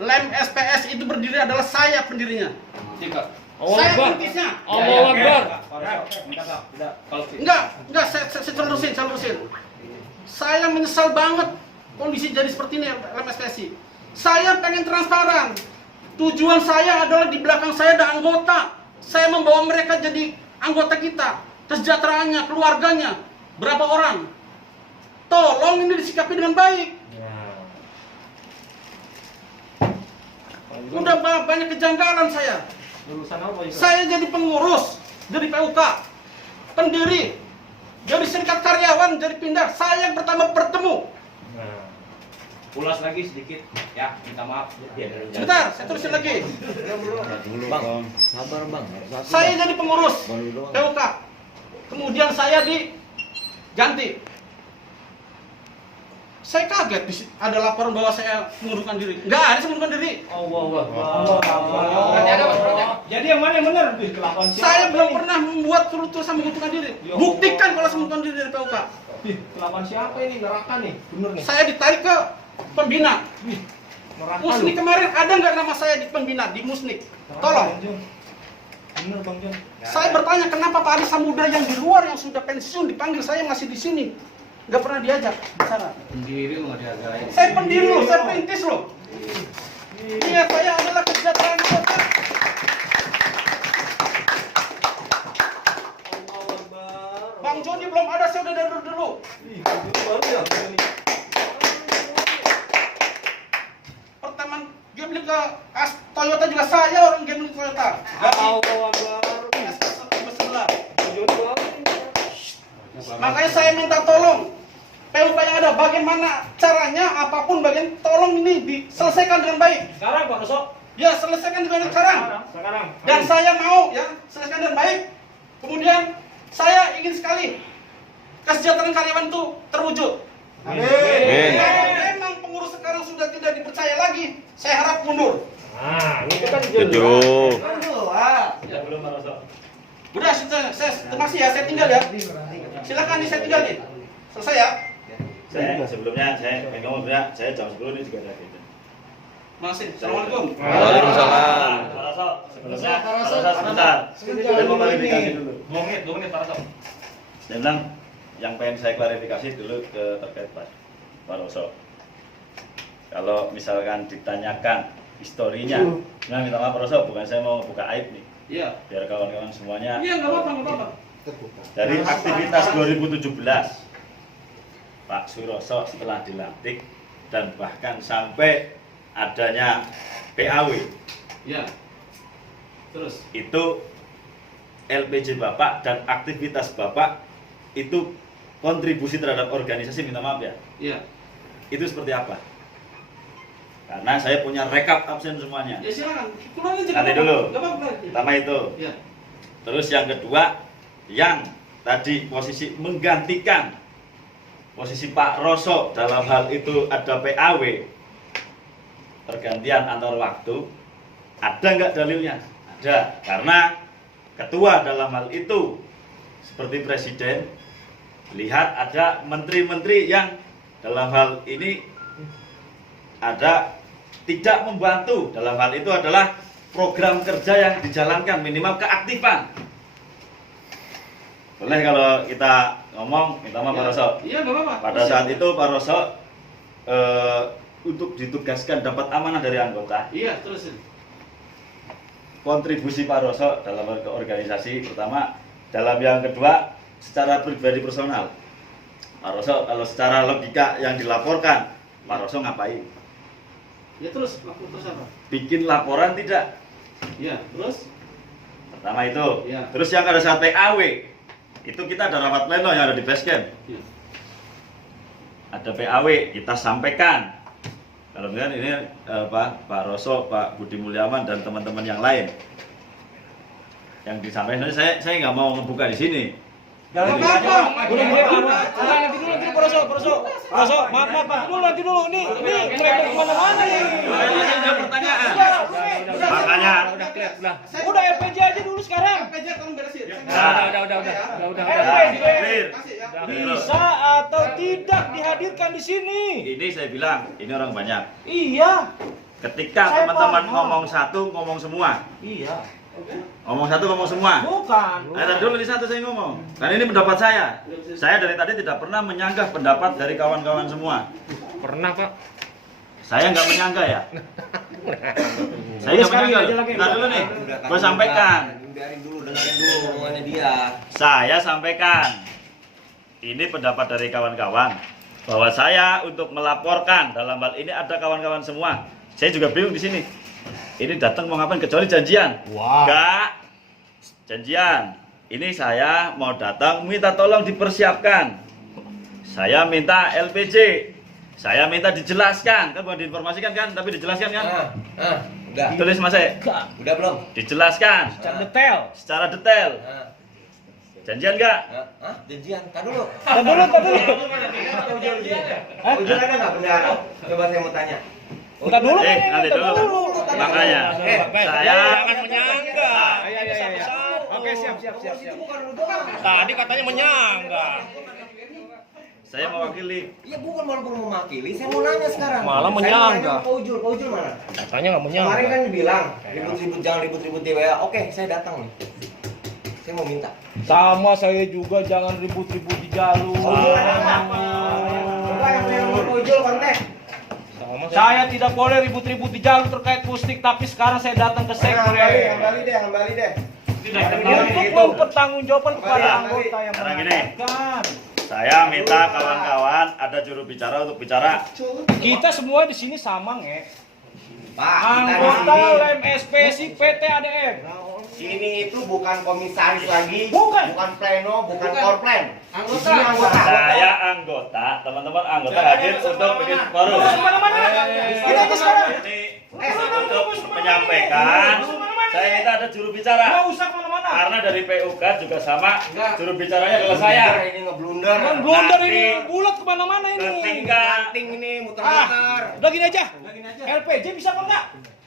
Lem SPS itu berdiri adalah saya pendirinya. Saya perintisnya. Allahu Akbar. Enggak, saya terusin. Saya menyesal banget kondisi jadi seperti ini Lem SPSI. Saya pengen transparan. Tujuan saya adalah di belakang saya ada anggota. Saya membawa mereka jadi anggota kita. Kesejahteraannya, keluarganya. Berapa orang? Tolong ini disikapi dengan baik. Udah banyak kejanggalan saya. Lulusan apa itu? Saya jadi pengurus, jadi PUK, pendiri, jadi serikat karyawan, jadi pindah. Saya yang pertama bertemu. Ulas lagi sedikit. Ya, minta maaf. Sebentar, saya terusin lagi. Bang, sabar Bang. Saya jadi pengurus PUK. Kemudian saya diganti. Saya kaget ada laporan bahwa saya mengundurkan diri. Enggak ada saya mengundurkan diri. Jadi yang mana yang benar? Kelakuan siapa Saya belum ini? pernah membuat surat tulisan mengundurkan diri. Ya Buktikan Allah. kalau saya mengundurkan diri dari PUK. Kelakuan siapa ini? Neraka nih. Bener nih. Saya ditarik ke pembina. Neraka Musnik lu. kemarin ada nggak nama saya di pembina di Musnik? Tolong. Bener Bang Jon. Saya bertanya kenapa Pak Adi Samudra yang di luar yang sudah pensiun dipanggil saya masih di sini? Nggak pernah diajak bicara. Pendiri lu nggak dihargai. Saya pendiri loh, saya perintis loh. Iya, saya adalah kesejahteraan anggota. Bang Joni belum ada, saya udah dari dulu. Pertama gambling ke Toyota juga saya orang gambling ke Toyota. Makanya saya minta tolong PUK yang ada, bagaimana caranya, apapun bagian, tolong ini diselesaikan dengan baik. Sekarang Pak Rusok. Ya, selesaikan dengan sekarang. Dan saya mau ya selesaikan dengan baik. Kemudian saya ingin sekali kesejahteraan karyawan itu terwujud. Amin. Memang pengurus sekarang sudah tidak dipercaya lagi, saya harap mundur. Nah, itu kan Setuju. Ya belum Pak Roso. Udah, saya terima kasih ya, saya tinggal ya. Silakan nih, saya tinggal nih. Selesai ya. Saya sebelumnya saya pengen ngomong sebenarnya saya jam 10 ini juga ada gitu. Makasih. Assalamualaikum. Waalaikumsalam. Pak Roso, sebelumnya Pak Roso sebentar. Saya mau klarifikasi dulu. 2 menit Pak Roso. Saya bilang yang pengen saya klarifikasi dulu ke terkait Pak Roso. Kalau misalkan ditanyakan historinya, nah minta maaf Pak Roso, bukan saya mau buka aib nih. Iya. Biar kawan-kawan semuanya. Iya, nggak apa-apa, nggak apa-apa. Dari aktivitas 2017 Pak Suroso setelah dilantik dan bahkan sampai adanya PAW Iya. Terus. itu LPJ Bapak dan aktivitas Bapak itu kontribusi terhadap organisasi, minta maaf ya, Iya. itu seperti apa? Karena saya punya rekap absen semuanya. Ya silakan. Pulang aja. Nanti dulu. Nggak apa-apa. Pertama itu. Iya. Terus yang kedua, yang tadi posisi menggantikan posisi Pak Roso dalam hal itu ada PAW, pergantian antar waktu, ada nggak dalilnya? Ada, karena ketua dalam hal itu seperti presiden, lihat ada menteri-menteri yang dalam hal ini ada tidak membantu, dalam hal itu adalah program kerja yang dijalankan, minimal keaktifan. Boleh kalau kita ngomong, minta maaf Pak Roso. Iya, nggak apa-apa. Pada saat itu Pak Roso untuk ditugaskan dapat amanah dari anggota. Iya, terus. Kontribusi Pak Roso dalam organisasi pertama, dalam yang kedua secara pribadi personal. Pak Roso kalau secara logika yang dilaporkan, Pak Roso ngapain? Ya terus apa? Bikin laporan tidak? Iya, terus. Pertama itu. Iya. Terus yang pada saat PAW itu kita ada rapat pleno yang ada di base camp. Iya. Ada PAW, kita sampaikan. Kalau misalnya ini Pak Roso, Pak Budi Mulyaman dan teman-teman yang lain yang disampaikan, saya nggak mau ngebuka di sini. Jangan Jadi- apa-apa. Udah mulai nanti dulu Proso, maaf Pak. Nanti dulu ini mulai kemana-mana nih. Makanya Udah LPJ aja dulu sekarang. LPJ tolong beresin. LPJ clear. bisa atau tidak dihadirkan di sini. Ini saya bilang, ini orang banyak. Iya. Ketika Saya teman-teman paham. ngomong satu, ngomong semua. Iya. Ngomong satu, ngomong semua. Bukan. Tadi dulu di satu saya ngomong. Dan ini pendapat saya. Saya dari tadi tidak pernah menyanggah pendapat dari kawan-kawan semua. Pernah, Pak. Saya nggak menyanggah ya. Saya nggak menyanggah. Nah dulu nih, gue sampaikan. Dengerin dulu omongannya dia. Saya sampaikan. Ini pendapat dari kawan-kawan bahwa saya untuk melaporkan dalam hal ini ada kawan-kawan semua. Saya juga bingung di sini. Ini datang mau ngapain kecuali janjian? Wah. Enggak. Janjian. Ini saya mau datang minta tolong dipersiapkan. Saya minta LPJ. Saya minta dijelaskan. Kan bukan diinformasikan kan, tapi dijelaskan kan? Udah. Tulis Mas E. Udah belum? Dijelaskan Secara detail. secara detail. Janjian enggak? Janjian. Tar dulu. Dan dulu. Ujung ada nggak bendara? Coba saya mau tanya. Kita dulu. Nanti dulu. Makanya saya Jangan menyangga. Oke, siap. Tadi katanya menyangga. saya mewakili. Iya bukan walaupun mau mewakili, saya mau nanya sekarang. Malah Saya menyangga. mau nanya ke Pak Ujul mana? Katanya nggak menyangga. Kemarin kan bilang ribut-ribut jangan ribut-ribut di WA. Oke, saya datang nih. Saya mau minta. Sama saya juga jangan ribut-ribut di jalur. Coba yang saya mau Pak Ujul kontak. Saya tidak boleh ribut-ribut di jalur terkait pustik, tapi sekarang saya datang ke sekre. Kembali deh. Untuk mempertanggungjawabkan kepada Kembali. anggota yang Sekarang gini. menyampaikan. Saya minta kawan-kawan ada juru bicara untuk bicara. Kita semua di sini sama, nge. Pak, Anggota Lem SPSI PT ADM. Ini itu bukan komisaris lagi, Bukan. pleno, bukan korplen. Anggota. Di sini anggota. Saya anggota, teman-teman anggota hadir untuk bikin forum. Kita aja sekarang. Ini untuk menyampaikan Saya minta ada juru bicara. Nggak usah kemana-mana. Karena dari PUK juga sama, Enggak. juru bicaranya adalah saya. Ini ngeblunder. Kan blunder Nanti ini bulat kemana-mana ini. Ketika Penting ini muter-muter. Udah gini aja. LPJ bisa apa enggak?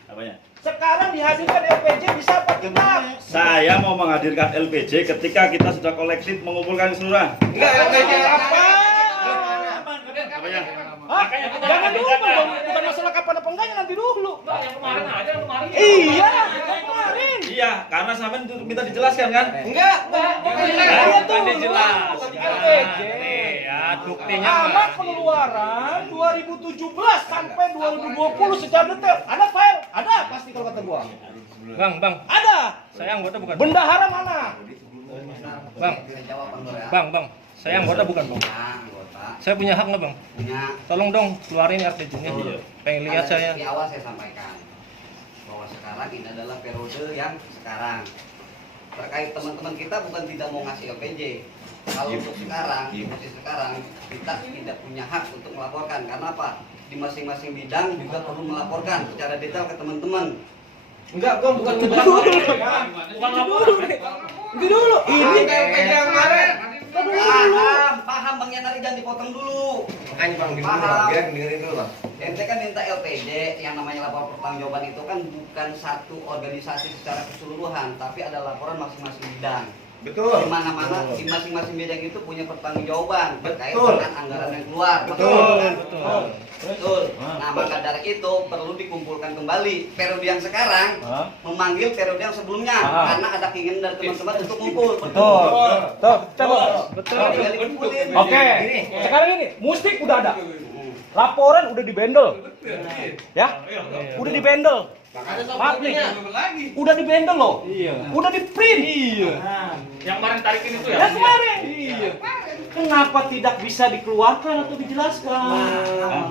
apanya? Sekarang dihadirkan LPJ bisa apa tidak? Saya mau menghadirkan LPJ ketika kita sudah kolektif mengumpulkan keseluruhan. Enggak, LPJ Apa? Apanya? Hah? Makanya kita Jangan dulu hadirkan. dong, bukan masalah kapan apa enggaknya nanti dulu. Yang kemarin aja, yang kemarin. Iya, yang kemarin. Iya, karena sampai minta dijelaskan kan? Enggak. Iya tuh. dijelaskan. LPJ. Ya, buktinya Amat pengeluaran 2017 sampai 2020 secara detail. Ada file? Ada pasti kalau kata gua. Bang, Ada. saya anggota bukan? Bendahara mana? Bang, Jawaban lo ya. bang, saya anggota bukan, Bang? Ya, anggota. Saya punya hak nggak, Bang? Punya. Tolong dong keluarin RPJ-nya. Pengen lihat Kan saya. Di awal saya sampaikan bahwa sekarang ini adalah periode yang sekarang. Terkait teman-teman kita bukan tidak mau ngasih LPJ. Kalau untuk sekarang, di posisi sekarang kita tidak punya hak untuk melaporkan. Karena apa? Di masing-masing bidang juga perlu melaporkan secara detail ke teman-teman. Enggak, gua bukan Itu dulu. Ini LPJ yang kemarin. Paham Bang Yanari, jangan dipotong dulu. Makanya Bang, Paham. dengerin dulu, Bang. Ente kan minta LPJ, yang namanya laporan pertanggungjawaban itu kan bukan satu organisasi secara keseluruhan, tapi ada laporan masing-masing bidang. Betul. Di mana-mana di masing-masing bidang itu punya pertanggungjawaban terkait Betul. dengan anggaran yang keluar. Betul. Betul. Nah, maka dari itu perlu dikumpulkan kembali periode yang sekarang memanggil periode yang sebelumnya karena ada keinginan dari teman-teman untuk kumpul. Betul. Coba. Betul. Tinggal dikumpulin. Oke. Sekarang ini mustik udah ada. Laporan udah dibendel. Ya? Udah dibendel. Publik. Udah dibendel loh. Udah di print. Yang kemarin tarikin itu ya? Dan kemarin. Kenapa tidak bisa dikeluarkan atau dijelaskan?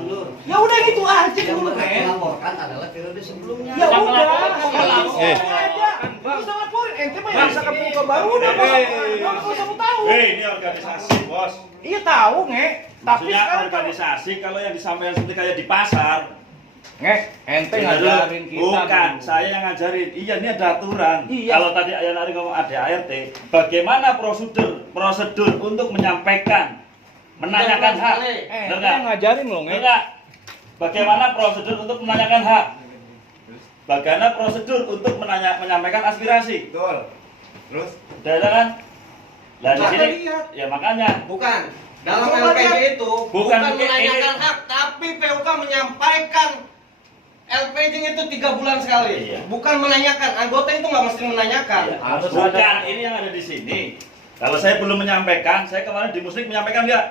Nur. Ya udah gitu aja Yang dulu, mereka men. melaporkan adalah periode sebelumnya. Ya Yang udah. melaporkan kok ngelapor? Aja. Nggak usah laporin. Ente mah yang bisa buka baru udah. Nggak usah mau tahu. Ini organisasi, Bos. Iya tahu, Nge. Tapi Maksudnya sekarang kalau organisasi kalau yang disampaikan seperti kayak di pasar. Nge, ente ngajarin kita. Bukan, dulu. saya yang ngajarin. Iya, ini ada aturan. Iya. Kalau tadi Ayanari ngomong ada ART, bagaimana prosedur untuk menyampaikan, menanyakan hak? Benar Ente nggak? yang ngajarin loh, Benar Nge. nggak? Bagaimana prosedur untuk menanyakan hak? Bagaimana prosedur untuk menyampaikan aspirasi? Betul. Terus? Udah ada kan? Nah, di Nah, sini, lihat. ya makanya. Bukan. Dalam Coba LPJ lihat. itu Bukan menanyakan ini. hak, tapi PUK menyampaikan LPJ itu 3 bulan sekali. Iya. Bukan menanyakan. Anggota itu nggak mesti menanyakan. Iya. Bukan, ini yang ada di sini. Kalau saya belum menyampaikan, saya kemarin di Muslik menyampaikan nggak?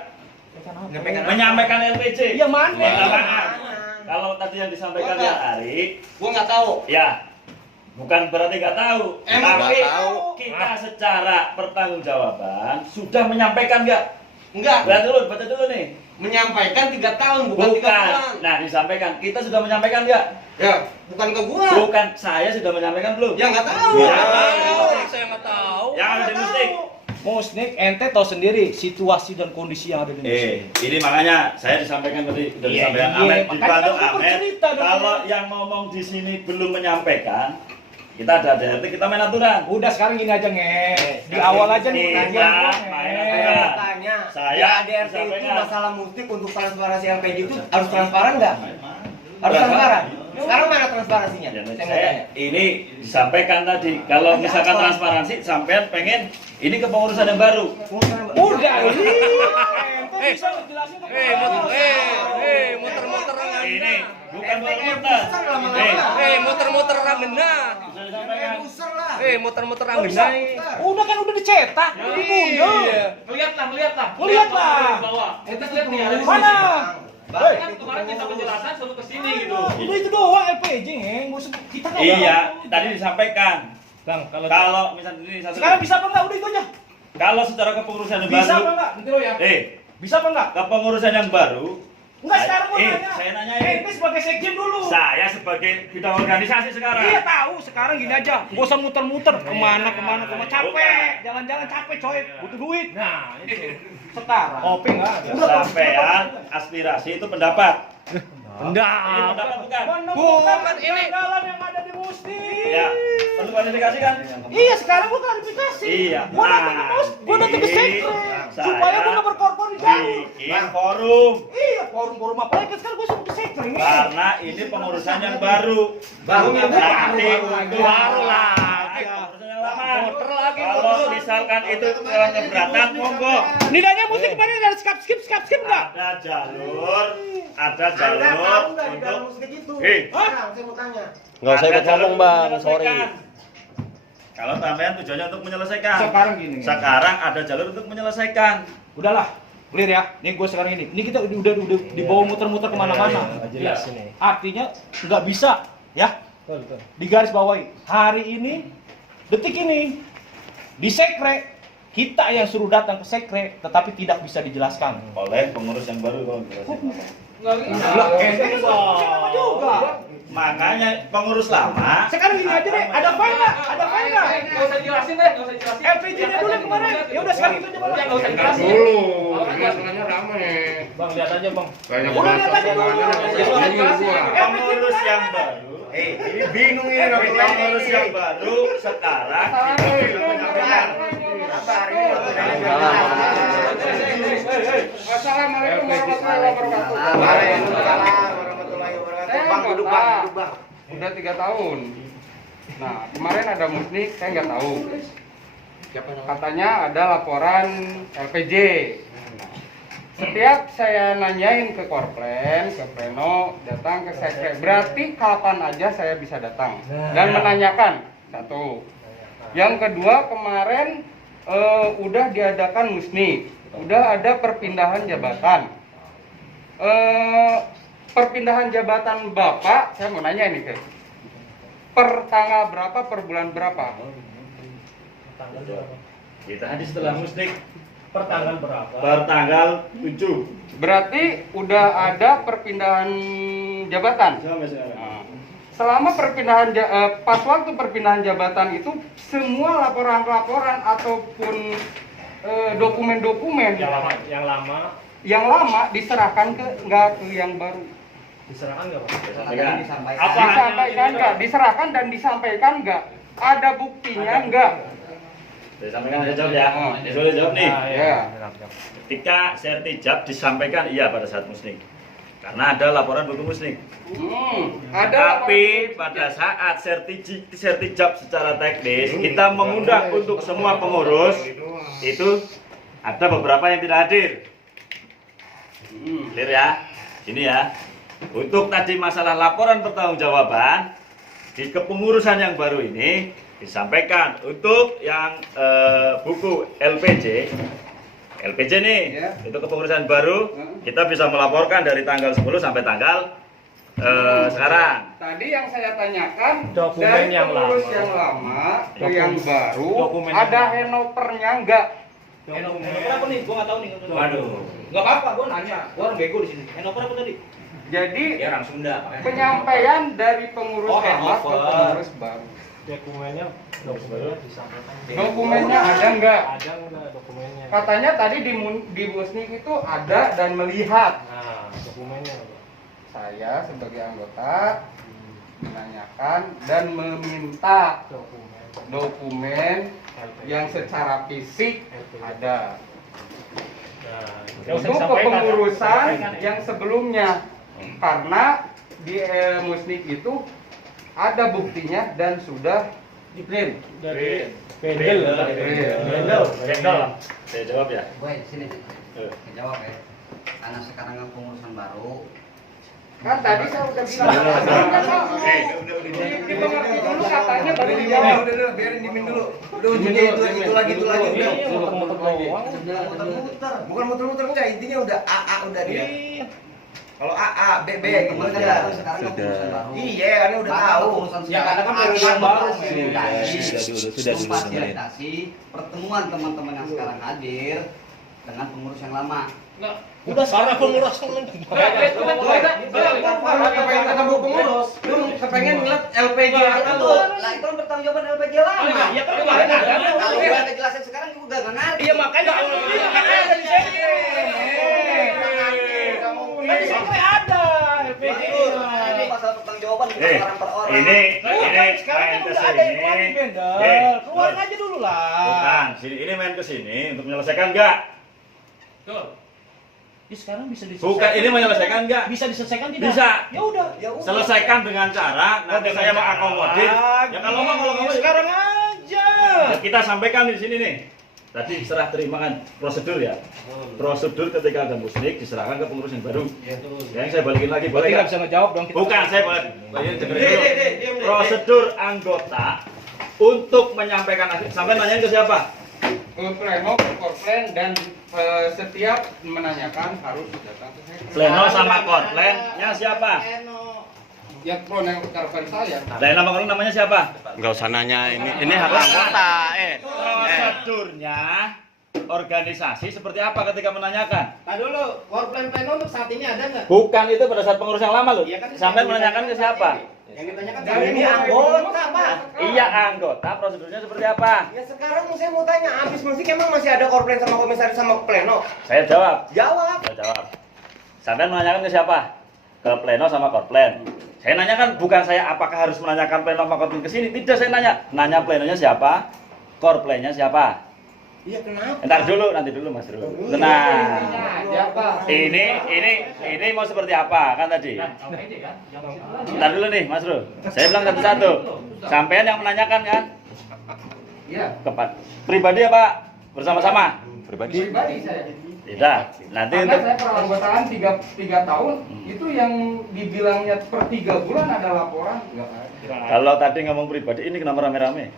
Menyampaikan LPJ. Iya, mana? Minta maaf. Kalau tadi yang disampaikan Gua ya nggak. Ari, Gua nggak tahu. ya bukan berarti nggak tahu. Emang Tapi nggak tahu? kita secara pertanggungjawaban sudah menyampaikan nggak? Enggak. Baca dulu nih. Menyampaikan 3 tahun, bukan 3 bulan. Nah, disampaikan. Kita sudah menyampaikan nggak? Ya, bukan ke gua. Bukan, saya sudah menyampaikan belum? Ya nggak tahu. Ya, Saya nggak tahu. yang ada di Muslik. Musnik, ente tahu sendiri situasi dan kondisi yang ada di Musnik. Ini makanya saya disampaikan tadi, sudah Iya, disampaikan iya, Ahmed, makanya dibantu kan aku Ahmed. bercerita dong. Kalau yang ngomong di sini belum menyampaikan, kita ada ART, kita main aturan. Udah sekarang gini aja, Nge. Di awal aja nih Iya, pertanyaan gua, main Nge. aturan. Tanya, Saya ya ADRT itu disampaikan. masalah mustik untuk transparansi LPJ itu harus transparan nggak? Harus transparan. Sekarang mana transparansinya? Ya, Saya mau saya tanya. ini disampaikan tadi, kalau misalkan transparansi, sampean pengen ini kepengurusan yang baru. Udah, ente bisa ngejelasin ke Muter-muter Ini bukan muter-muter. muter-muter ranggena. Bisa disampaikan. Muter-muter ranggena. Udah kan udah dicetak, udah dibundel. Lihatlah. Lihatlah. Di bawah. Kita lihat nih ada di Mana? sini. Bahkan kemarin kita penjelasan suruh kesini gitu. Udah itu doang LPJ, Nge. Nggak usah kita nggak Iya, tahu. tadi disampaikan. Bang, Kalau misalnya ini satu. Sekarang bisa apa enggak? Udah itu aja. Kalau secara kepengurusan yang Bisa apa baru, enggak? Nanti lo ya. Bisa apa enggak? kepengurusan yang baru, Enggak, sekarang gua nanya. saya nanya Ente sebagai sekjen dulu. saya sebagai bidang organisasi sekarang. Iya tahu, sekarang gini aja. Gak usah muter-muter kemana. Capek, jalan-jalan capek coy. Butuh duit. Nah, itu. Sekarang. Kopi enggak ada. Sampean aspirasi itu pendapat. Ini Enggak. pendapat bukan? Menemukan kejanggalan yang ada di Mustik. Ya, Untuk klarifikasi kan? Iya, sekarang gua klarifikasi. Iya. Gua datang ke pos, gua datang ke sekre supaya gua nggak berkorban di jauh. Bikin forum. Iya, forum apa lagi kan sekarang gua suruh ke sekre ini. Karena ini pengurusan yang baru. Bangun yang Nanti Baru lagi. pengurusan yang lama. Kalau misalkan itu telah keberatan, monggo. Nilainya musik kemarin ada skip enggak? Ada jalur untuk musik itu. Hei. Sekarang saya mau tanya. Nggak usah Ada ikut ngomong jalur bang, untuk sorry. menyelesaikan. Kalau sampean tujuannya untuk menyelesaikan. Sekarang gini. Sekarang ada jalur untuk menyelesaikan. Udahlah, clear ya. Nih gue sekarang ini. Ini kita udah dibawa muter-muter kemana-mana. Jelas ini. Artinya nggak bisa, ya. Betul. Di garis bawahi. Hari ini, detik ini, di sekre kita yang suruh datang ke sekre, tetapi tidak bisa dijelaskan. Oleh pengurus yang baru kalau jelasin. Lah, ini sama juga. Makanya pengurus lama. Sekarang gini aja deh, ada file nggak? Ada file nggak? Nggak usah jelasin deh, nggak usah jelasin. LPG-nya dulu yang kemarin. Ya udah sekarang itu aja Bang. Nggak usah jelasin. masalahnya rame. Bang, lihat aja bang. Udah lihat aja dulu. Pengurus yang baru. Ini bingung ini Pengurus yang baru sekarang Assalamualaikum warahmatullahi wabarakatuh. Waalaikumsalam warahmatullahi wabarakatuh. Bang, duduk bang, duduk bang. Udah 3 tahun. Nah, kemarin ada musnik, saya nggak tahu. Katanya ada laporan LPG. Setiap saya nanyain ke Korplen, ke Pleno, datang ke Sekre, berarti kapan aja saya bisa datang dan menanyakan. Satu. Yang kedua, kemarin udah diadakan musnik, udah ada perpindahan jabatan. Perpindahan jabatan Bapak, saya mau nanya ini guys. Per tanggal berapa, per bulan berapa? kita tadi setelah musnik Pertanggal berapa? per tanggal 7 Berarti udah ada perpindahan jabatan. sampai sekarang. Nah, selama perpindahan pas waktu perpindahan jabatan itu semua laporan-laporan ataupun dokumen-dokumen Yang lama yang lama diserahkan ke nggak ke yang baru. diserahkan nggak bang? Sampaikan. Disampaikan nggak? Diserahkan dan disampaikan nggak? Ada buktinya nggak? Saya sampaikan, saya jawab ya. Saya jawab nih. Ya. Ketika sertijab disampaikan iya pada saat musnik. Karena ada laporan buku musnik. Ada Tapi pada saat sertijab secara teknis kita mengundang untuk semua pengurus itu ada beberapa yang tidak hadir. Clear ya? Ini ya. Untuk tadi masalah laporan pertanggungjawaban di kepengurusan yang baru ini disampaikan untuk yang buku LPG nih, itu kepengurusan baru kita bisa melaporkan dari tanggal 10 sampai tanggal sekarang. Tadi yang saya tanyakan Dokumen dari yang pengurus lama. yang lama ke yang baru Dokumen yang ada lama. henopernya enggak? Henoper apa nih? Gua nggak tahu nih. Waduh. Nggak apa-apa, gua nanya. Gua orang bego di sini. Henoper apa tadi? Jadi Dia orang Sunda. penyampaian dari pengurus Oh, lama ke henoper. pengurus baru. Dokumennya disampaikan. Dokumennya ada enggak? Ada nggak dokumennya? Katanya tadi di Musnik itu ada dan melihat. Nah, dokumennya Bang. Saya sebagai anggota menanyakan dan meminta dokumen yang secara fisik ada. Nah, Untuk kepengurusan yang sebelumnya, karena di Musnik itu ada buktinya dan sudah Di-print. dari Bendel. Saya jawab ya. Boy, sini. Jawab ya. Karena sekarang kan pengurusan baru. kan tadi saya udah bilang dimengerti dulu katanya baru dijawab. Udah, biarin dimin dulu. Udah ujungnya itu lagi. Udah. Muter-muter. Bukan muter-muter enggak, intinya udah AA udah dia. Kalau AA, BB gitu aja. Sekarang kan pengurusan baru. Iya, kan udah tahu. Ya karena kan periode yang baru. Sudah dulu Memfasilitasi pertemuan teman-teman yang sekarang hadir dengan pengurus yang lama. Udah sekarang pengurus Kepengen ketemu pengurus, lu kepengen ngeliat LPG Itu, nah itu kan bertanggung jawaban LPG lama. Iya kan kemarin ada. Kalau udah ngejelasin sekarang juga nggak ngerti. Iya makanya ada di sini. Kan di sini ada LPG. Ini pasal pertanggungjawaban. orang per orang. Ini Sekarang main kan ke udah ada yang sini. keluar di bendel. Keluarin aja dulu lah. Bukan, ini main ke sini untuk menyelesaikan enggak? Betul. Ya, sekarang bisa diselesaikan. Bukan, ini menyelesaikan enggak? Bisa diselesaikan tidak? Bisa. Ya udah. Selesaikan dengan cara nanti saya mau akomodir. Ya kalau kamu sekarang aja. ya kita sampaikan di sini nih. Tadi serah terimaan prosedur ya. Prosedur ketika ada musnik diserahkan ke pengurus yang baru. Yang saya balikin lagi boleh Berarti nggak nggak? bisa ngejawab dong. Kita Bukan, saya boleh. Prosedur anggota untuk menyampaikan sampai nanyain ke siapa? Ke pleno, ke korplen, dan setiap menanyakan harus datang ke saya. Pleno sama korplennya siapa? Ya pleno korplen saya. Pleno sama korplen namanya siapa? Nggak usah nanya ini hak anggota. Prosedurnya organisasi seperti apa ketika menanyakan? Nah dulu, korplen pleno untuk saat ini ada nggak? Bukan itu pada saat pengurus yang lama loh. Iya kan, Sampai yang menanyakan ke siapa? Yang ditanyakan Ini anggota, Pak. Iya anggota, prosedurnya seperti apa? Ya sekarang saya mau tanya, habis musik emang masih ada korplen sama komisaris sama pleno? Saya jawab. Jawab. Saya jawab. Sampai menanyakan ke siapa? Ke pleno sama korplen. Saya nanyakan bukan saya apakah harus menanyakan pleno sama korplen ke sini. Tidak, saya nanya plenonya siapa? Korplennya siapa? Iya kenapa? Entar dulu, nanti dulu Mas dulu. Tenang. Ya Pak. Ini mau seperti apa kan tadi? Entar dulu nih Mas Bro. Saya bilang satu-satu. Sampean yang menanyakan kan? Iya. Kepat. Pribadi apa? Bersama-sama? Pribadi saya. Tidak. Nanti Karena untuk saya peranggotaan 3 tahun, itu yang dibilangnya per 3 bulan ada laporan, enggak ada. kalau tadi ngomong pribadi, ini kenapa rame-rame?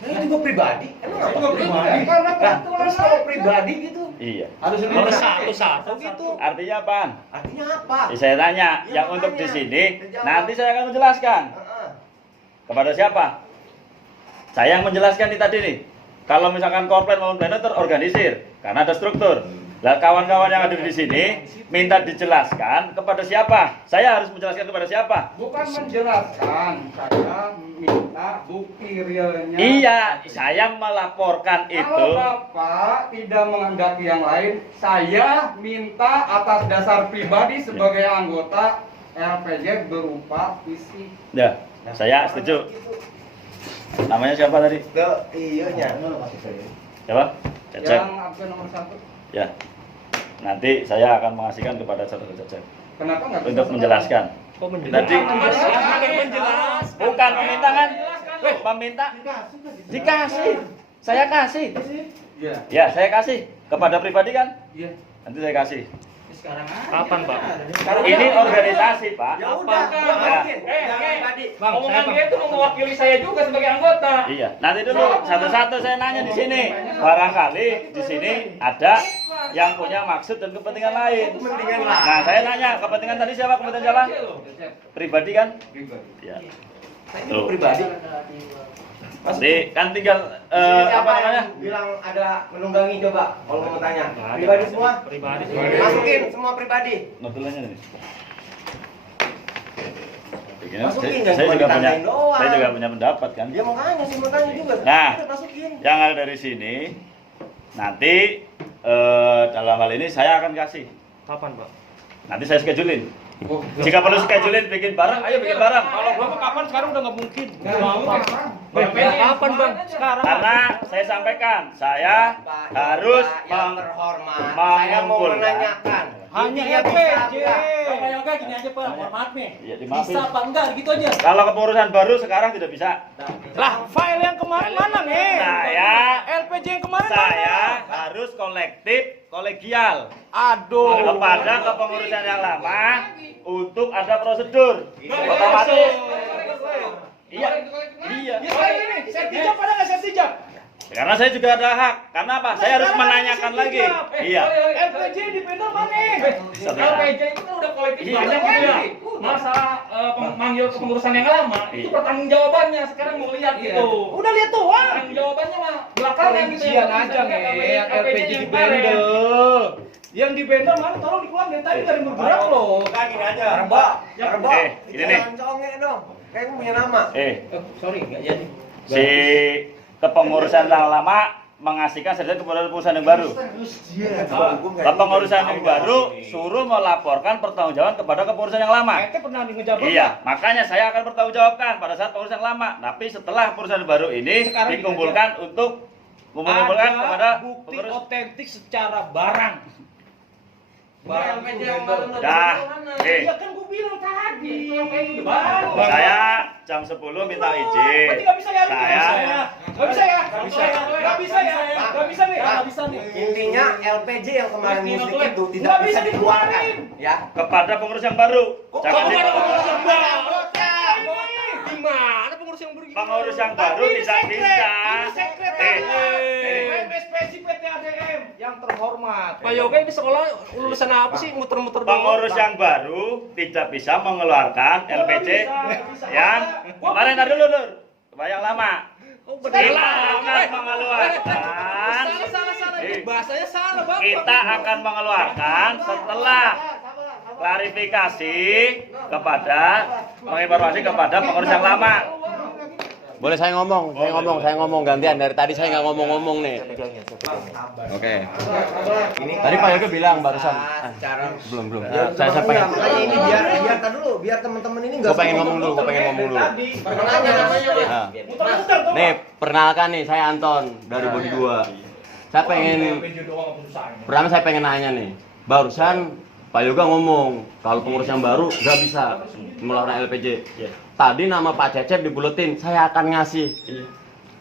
Saya juga pribadi. Emang apa pribadi? Karena Nah, terus kalau pribadi gitu, Iya. harus satu-satu gitu. Artinya apa? Artinya apa? Saya tanya, Ya, yang untuk di makanya. sini Terjawab. nanti saya akan menjelaskan. Heeh. Kepada siapa? Saya yang menjelaskan nih tadi nih. Kalau misalkan komplain maupun pleno terorganisir karena ada struktur. Lah kawan-kawan yang ada di sini minta dijelaskan kepada siapa? Saya harus menjelaskan kepada siapa? bukan menjelaskan, saya minta bukti realnya. Iya, saya melaporkan Kalau itu. Bapak tidak menghendaki yang lain, saya minta atas dasar pribadi sebagai anggota LPJ berupa fisik. Ya, saya setuju. Namanya siapa tadi? Iya nya. Siapa? Cecep. Yang absen nomor 1. Ya. Nanti saya akan mengasihkan kepada saudara Cecep Kenapa nggak bisa untuk menjelaskan. Tadi bukan meminta kan? Meminta dikasih. Saya kasih. Iya. Ya, saya kasih kepada pribadi kan? Iya. Nanti saya kasih. Kapan, Pak? Ini organisasi, Pak. Ya udah, gua mungkin. Pribadi. Bang, Omongan dia itu mewakili saya juga sebagai anggota. Iya, nanti dulu satu-satu saya nanya di sini. Barangkali di sini ada yang punya maksud dan kepentingan lain. Kepentingan lain. Nah, saya nanya, kepentingan tadi siapa? Kepentingan siapa? Pribadi kan? Pribadi. Ya. Saya juga pribadi. Nanti kan tinggal Sini siapa apa namanya? yang bilang ada menunggangi coba kalau mau tanya. Pribadi semua? Pribadi. Masukin semua pribadi. Notulennya nih. Begini, Masukin, saya jangan juga punya, ditanyain doang. saya juga punya pendapat kan. Dia mau tanya sih, mau tanya juga. Nah. Udah, masukin. Yang ada dari sini, nanti dalam hal ini saya akan kasih. Kapan, Pak? Nanti saya schedulein. Jika perlu schedulein bikin barang, ayo bikin barang. Kalau gua kapan sekarang udah nggak mungkin. Kapan, Bang? Sekarang. Karena saya sampaikan, saya Pak, harus yang meng- terhormat. Saya mau mengumpulkan. menanyakan. Hanya Intinya LPJ. bisa enggak? Pak Yoga gini aja Pak, mohon maaf nih. Ya, dimaafin. Bisa apa enggak gitu aja. Kalau kepengurusan baru sekarang tidak bisa. Lah, file yang kemarin mana nih? Saya LPJ yang kemarin saya mana? harus kolektif, kolegial Aduh. kepada kepengurusan yang lama untuk ada prosedur. Otomatis. Iya. Iya. Ya saya ini, sertijab ada nggak sertijab? Karena saya juga ada hak. Karena apa? Saya harus menanyakan lagi. Iya. LPJ di pendor mana? LPJ itu kan udah kolektif Iya. banyak gitu ya. Masalah memanggil kepengurusan yang lama, itu Iya. pertanggungjawabannya sekarang mau lihat gitu. Udah lihat tuh, wah. Pertanggungjawabannya mah belakangan gitu Rincian aja nih, yang LPJ di bendel. Yang di bendel mana? Tolong dikeluarin dari tadi nggak ada yang bergerak loh. Bukan gini aja. Rembo. Rembo. ini nih. Jangan congek dong. Kayak punya nama. Sorry, nggak jadi. Si kepengurusan yang lama mengasihkan sertifikat kepada perusahaan yang baru. Kepengurusan yang baru suruh melaporkan pertanggungjawaban kepada kepengurusan yang lama. Ente pernah ngejabat? Iya, makanya saya akan bertanggungjawabkan pada saat pengurusan yang lama. Tapi setelah perusahaan baru ini Sekarang dikumpulkan untuk mengumpulkan ada kepada bukti pengurus. otentik secara barang. LPJ yang baru Dah, Iya kan gua bilang tadi. Barang. saya jam 10 minta izin. Berarti nggak bisa ya? Saya Nggak bisa ya? Nggak bisa ya? Nggak bisa ya? Nggak bisa nih? Nggak bisa nih. Intinya LPJ yang kemarin musik itu tidak Nggak bisa bisa dikeluarkan, ya. kepada pengurus yang baru. Jangan di- Gimana pengurus yang begini? Pengurus yang baru tidak bisa. MSPC PT ADM yang terhormat. Pak Yoga ini sekolah lulusan apa sih muter-muter doang? Pengurus yang baru tidak bisa mengeluarkan LPJ yang kemarin tadi dulu, Nur. Yang lama. Kita akan mengeluarkan. Bahasanya salah, Bang. Kita akan mengeluarkan setelah klarifikasi kepada menginformasi kepada pengurus yang lama. Boleh saya ngomong gantian. Dari tadi saya nggak ngomong-ngomong nih. Oke. Tadi Pak Yoga bilang barusan. Belum. Saya pengen. Makanya ini biar tar dulu, biar teman-teman ini nggak. Gue pengen ngomong dulu. Perkenalkan namanya, Pak. Nah. Nih, perkenalkan nih, saya Anton dari Bodi 2. Saya pengen pertama saya pengen nanya nih. Barusan Pak Yoga ngomong kalau pengurus yang baru nggak bisa mengeluarkan LPJ. Tadi nama Pak Cecep dibuletin, saya akan ngasih.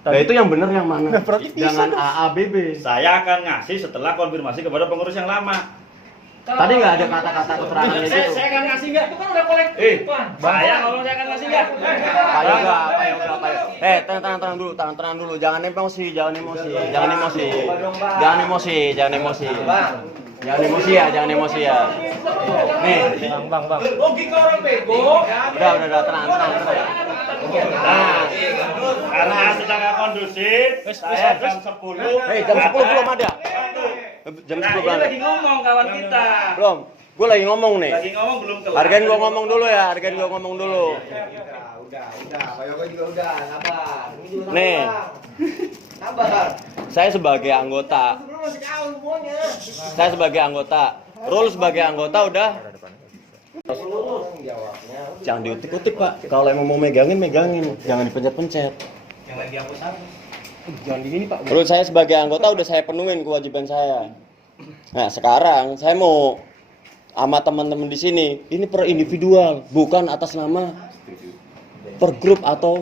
Nah itu yang benar yang mana? Jangan AABB. Saya akan ngasih setelah konfirmasi kepada pengurus yang lama. Tadi nggak ada kata-kata keterangan itu. Saya akan ngasih nggak? Itu kan udah kolektif. Saya ngomong saya akan ngasih nggak? Pak Yoga. Tenang dulu. Jangan emosi. Jangan emosi ya. Nih, Bang. Logika orang bego. udah tenang. Nah, karena sedang kondusif, saya jam 10. Jam 10 belum ada. Jam 10 Nah, ini belum ada. lagi ngomong kawan kita. Belum. Gue lagi ngomong nih. Lagi ngomong belum kelar. Hargain gua ngomong dulu ya. Udah, Pak Yoga juga udah, sabar. Ini juga Nih. sabar. Saya sebagai anggota. Sebelum masih jauh semuanya. Saya sebagai anggota. Rule sebagai anggota udah. Jangan diutik-utik, Pak. Kalau emang mau megangin. Jangan dipencet-pencet. Yang lagi hapus. Jangan di sini, Pak. Rule saya sebagai anggota udah saya penuhin kewajiban saya. Nah, sekarang saya mau sama teman-teman di sini, ini per individual, bukan atas nama per grup atau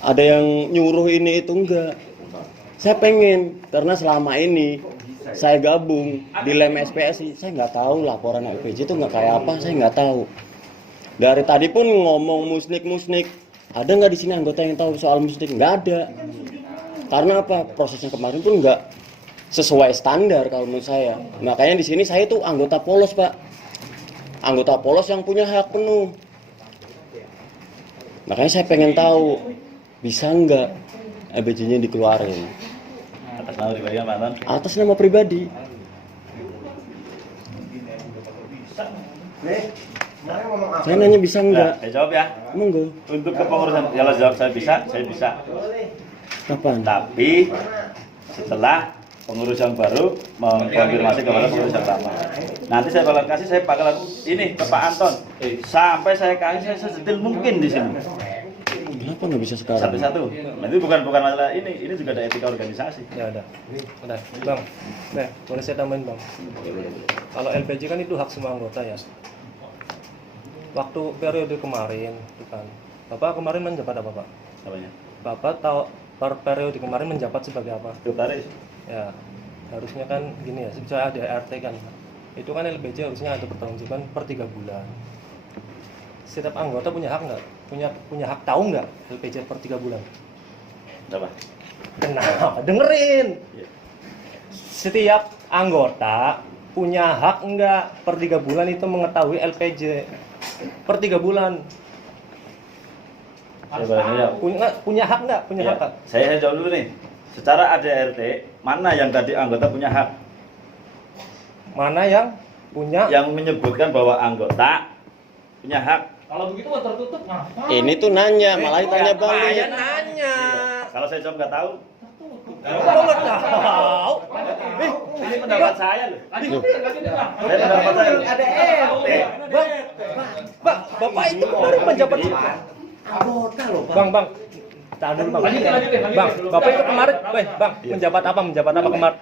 ada yang nyuruh ini itu enggak. Saya pengen karena selama ini saya gabung di LEM SPSI, saya nggak tahu laporan LPJ itu nggak kayak apa, saya nggak tahu. Dari tadi pun ngomong musnik, ada nggak di sini anggota yang tahu soal musnik? Nggak ada. Karena apa? Prosesnya kemarin pun nggak sesuai standar kalau menurut saya. Makanya di sini saya tuh anggota polos, Pak. Anggota polos yang punya hak penuh. Makanya saya pengen tahu bisa nggak LPJ-nya dikeluarin Atas nama pribadi yang mantan. atas nama pribadi. Nih, kemarin ngomong apa? Saya nanya bisa nggak? Saya jawab ya. Monggo. Untuk kepengurusan, kalau jawab saya bisa. Kapan? Tapi setelah pengurus yang baru mengkonfirmasi kepada pengurus yang lama. Nanti saya bakalan ini ke Pak Anton. Sampai saya kasih saya sedetail mungkin di sini. Kenapa nggak bisa sekarang? Satu-satu. Nanti bukan masalah ini juga ada etika organisasi. Ya udah. Bang. Boleh saya tambahin, Bang. Kalau LPJ kan itu hak semua anggota ya. Waktu periode kemarin, kan. Bapak kemarin menjabat apa, Pak? Apanya? Bapak tahu per periode kemarin menjabat sebagai apa? Sekretaris. Ya, harusnya kan gini ya, saya ada RT kan. Itu kan LPJ harusnya ada pertanggungjawaban per 3 bulan. Setiap anggota punya hak nggak? Punya hak tahu nggak LPJ per 3 bulan? Apa? Kenapa? Dengerin. Setiap anggota punya hak nggak per 3 bulan itu mengetahui LPJ per 3 bulan? Saya boleh jawab. Punya hak nggak? Punya Ya, hak. saya jawab dulu nih. Secara ADRT, mana yang tadi anggota punya hak? Mana yang punya? Yang menyebutkan bahwa anggota punya hak. Kalau begitu kan tertutup. Ini tuh nanya, malah tanya balik. Nanya. Kalau saya jawab nggak tahu, Kok nggak tahu? Ini pendapat saya loh. Loh. Saya pendapat saya. Ada RT. Bang, Bapak itu kemarin menjabat Anggota loh, Pak. Bang, tahan dulu bang. Bang, Bapak itu kemarin, Bang, menjabat apa? Menjabat apa kemarin?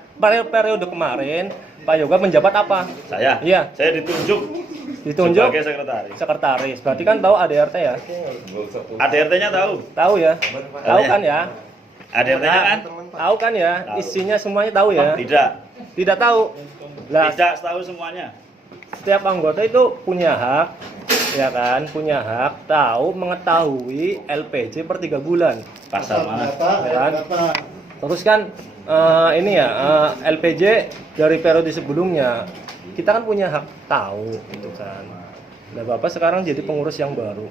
Periode kemarin, Pak Yoga menjabat apa? Saya? Iya. Saya ditunjuk sebagai sekretaris. Sekretaris. Berarti kan tahu ADRT ya? ADRT-nya tahu. Tahu ya? Tahu kan ya? ADRT-nya kan? Tahu kan ya? Tahu. Isinya semuanya tahu ya? Tidak. Tidak tahu. Lah, Tidak tahu semuanya. setiap anggota itu punya hak, ya kan? Punya hak tahu mengetahui LPJ per 3 bulan. Pasal mana? Ya kan? Terus kan ini ya LPJ dari periode sebelumnya kita kan punya hak tahu gitu kan. Nah Bapak sekarang jadi pengurus yang baru,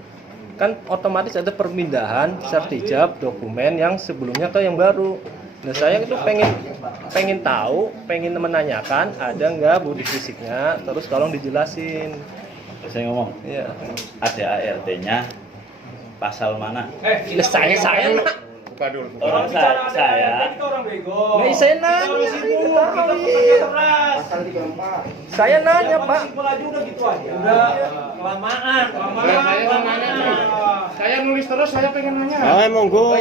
kan otomatis ada perpindahan sertijab dokumen yang sebelumnya ke yang baru. Nah saya itu pengen tahu, pengen menanyakan ada nggak bukti fisiknya, terus tolong dijelasin. Saya ngomong. Iya. Ada ART-nya pasal mana? Saya nak. Orang saya. Nah, saya nanya. Saya nanya Pak. Kelamaan. Saya nulis terus, saya pengen nanya. Ah, monggo.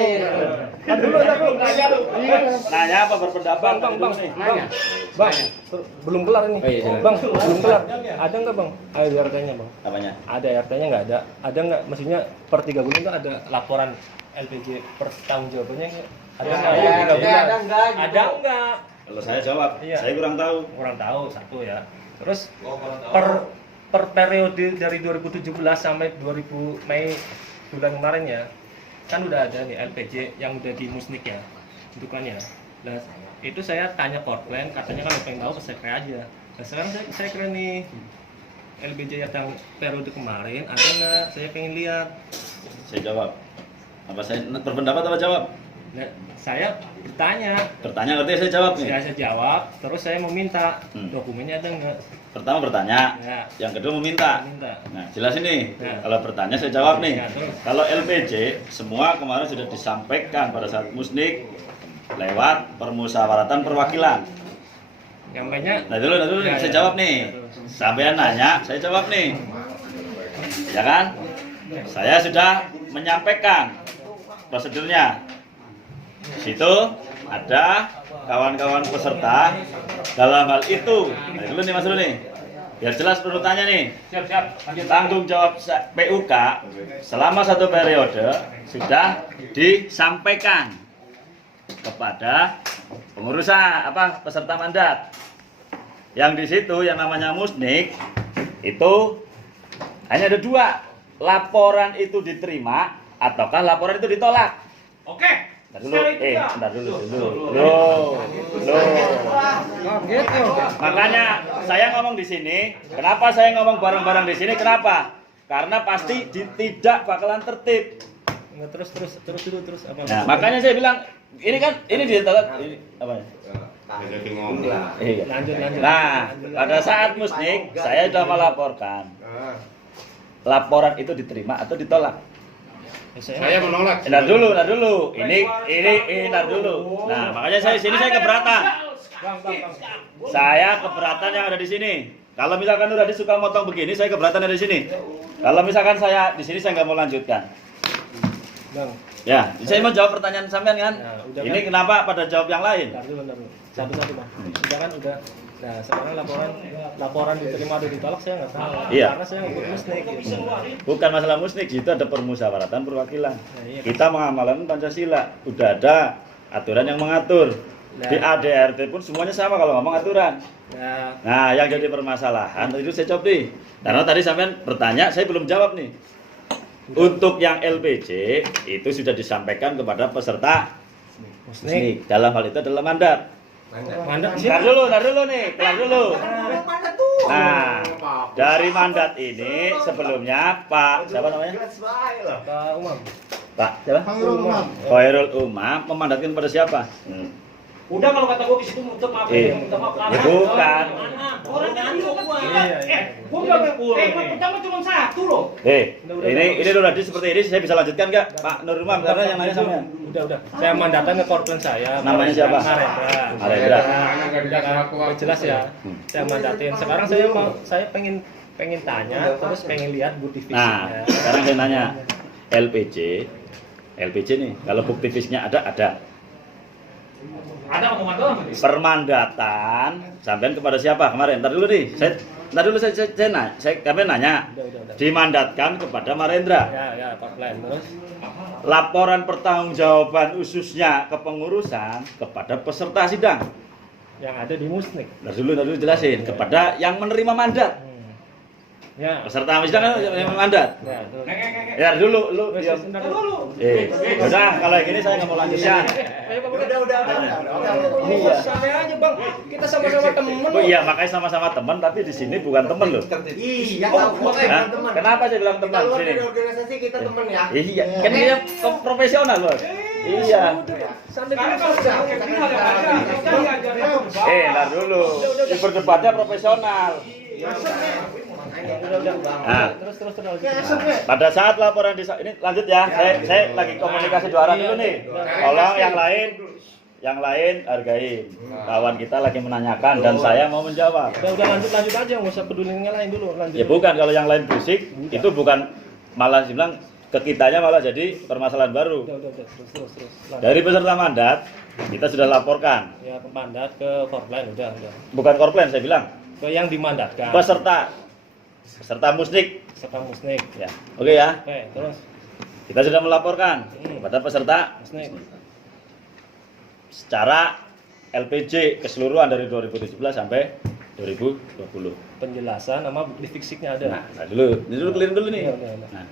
Nanya apa berpendapat? Bang, belum kelar ini. Bang, belum kelar. Ada nggak bang? Ada RT-nya bang? Apanya? Ada RT-nya nggak ada? Ada nggak? Maksudnya per 3 bulan itu ada laporan LPJ per tahun jawabannya nggak? Ada nggak? Ada enggak? Ada nggak? Kalau saya jawab, Iya. saya kurang tahu. Kurang tahu satu ya. Terus per periode dari 2017 sampai 2000 Mei bulan kemarin ya, kan udah ada nih LPJ yang udah di musnik ya, bentukannya. Nah, itu saya tanya Korplen, katanya kalau pengen tahu ke sekre aja. Nah, sekarang saya kira nih LPJ yang periode kemarin ada nggak? Saya pengen lihat. Saya jawab. Apa saya berpendapat apa jawab? Nah, saya bertanya. Bertanya berarti saya jawab nih. Saya jawab, terus saya meminta dokumennya ada nggak? Pertama bertanya, Ya. yang kedua meminta. Minta. Nah, jelas ini. Ya. Kalau bertanya saya jawab nih. Ya, terus. Kalau LPJ semua kemarin sudah disampaikan pada saat musnik lewat permusyawaratan perwakilan. Nyampainya. Nah dulu Ya, saya ya. jawab nih. Sampean nanya, saya jawab nih. Ya kan? Saya sudah menyampaikan prosedurnya. Situ ada kawan-kawan peserta dalam hal itu. Nah, dulu nih Mas Rul nih. Biar jelas urutannya nih. Siap. Tanggung jawab PUK selama 1 periode sudah disampaikan kepada pengurusan peserta mandat. Yang di situ yang namanya musnik itu hanya ada 2. Laporan itu diterima ataukah laporan itu ditolak. Oke. Bentar dulu. Makanya saya ngomong di sini, kenapa saya ngomong bareng-bareng di sini? Kenapa? Karena pasti tidak bakalan tertib. Nggak, terus apa? Nah, makanya saya bilang ini kan ini ditolak ini apa ya? Iya. Lanjut. Nah, pada saat musnik saya sudah melaporkan. Laporan itu diterima atau ditolak? Saya menolak. Ntar dulu. Ini ntar dulu. Nah, makanya saya sini saya keberatan. Saya keberatan yang ada di sini. Kalau misalkan udah suka motong begini, saya keberatan ada di sini. Kalau misalkan saya di sini saya nggak mau lanjutkan. Bang. Ya, saya mau jawab pertanyaan sampean kan? Nah, udah Ini kan? kenapa pada jawab yang lain? Ntar dulu. Satu-satu bang. Udah kan udah. Nah sekarang laporan diterima atau ditolak saya nggak tahu. Iya. Karena saya nggak musnik. Gitu. Bukan masalah musnik, itu ada permusyawaratan perwakilan. Nah, iya. Kita mengamalkan Pancasila, udah ada aturan yang mengatur. Di ADRT pun semuanya sama kalau ngomong aturan. Nah, yang jadi permasalahan itu saya jawab nih. Karena tadi sampean bertanya, saya belum jawab nih. Untuk yang LPJ itu sudah disampaikan kepada peserta musnik. Dalam hal itu adalah mandat. Mandat Tar dulu nih, kelar dulu. Nah, dari mandat ini sebelumnya Pak siapa namanya? Pak Umam. Pak siapa? Khairul Umam memandatkan pada siapa? Udah kalau kata gue di situ minta maaf, minta maaf. Ya bukan. Orang kan bilang kan kita, Iya. gue bilang, pertama cuma satu loh. Ini dulu tadi seperti ini saya bisa lanjutkan nggak, Pak Nurumam? Karena yang nanya sama. Udah. Saya mandatkan ke korban saya. Namanya siapa? Marendra. Marendra. Jelas ya. Saya mandatin. Sekarang saya pengen tanya, terus pengen lihat bukti fisiknya. Nah, sekarang saya nanya, LPJ nih, kalau bukti fisiknya ada. Ada omongan doang. Permandatan sampean kepada siapa kemarin? Ntar dulu saya nanya. Dimandatkan kepada Marendra. Ya, Korplen. Terus Laporan pertanggungjawaban khususnya kepengurusan kepada peserta sidang. yang ada di Musnik. Ntar dulu jelasin kepada yang menerima mandat. Ya. Peserta sidang yang mandat. Ya dulu lu diam. Udah kalau yang ini saya nggak mau lanjutkan. Udah. Iya. Santai aja bang, kita sama-sama temen. Oh iya, makanya sama-sama teman, tapi di sini bukan teman loh. Iya, Hah? Kenapa saya bilang teman? Kalau Sini. dari organisasi kita temen ya. Iya, kan dia profesional loh. Iya. Santai Ntar dulu. Di berdebatnya profesional. Nah, Terus. pada saat laporan ini lanjut ya. Saya lagi komunikasi dua arah dulu nih. Tolong yang lain hargain. Kawan kita lagi menanyakan dan saya mau menjawab. Udah lanjut aja, nggak usah peduli yang lain dulu. Lanjut. Ya bukan, kalau yang lain berisik itu bukan malah dibilang ke kitanya malah jadi permasalahan baru. Udah, terus. Lanjut. Dari peserta mandat kita sudah laporkan. Ya ke mandat ke Korplen udah. Bukan korplen saya bilang. Ke yang dimandatkan. Peserta Musnik. Peserta Musnik. Ya. Oke ya. Oke, terus Kita sudah melaporkan kepada peserta Musnik. secara LPJ keseluruhan dari 2017 sampai 2020. Penjelasan sama bukti fisiknya ada. Nah, dulu clear dulu nih. Iya. Nah,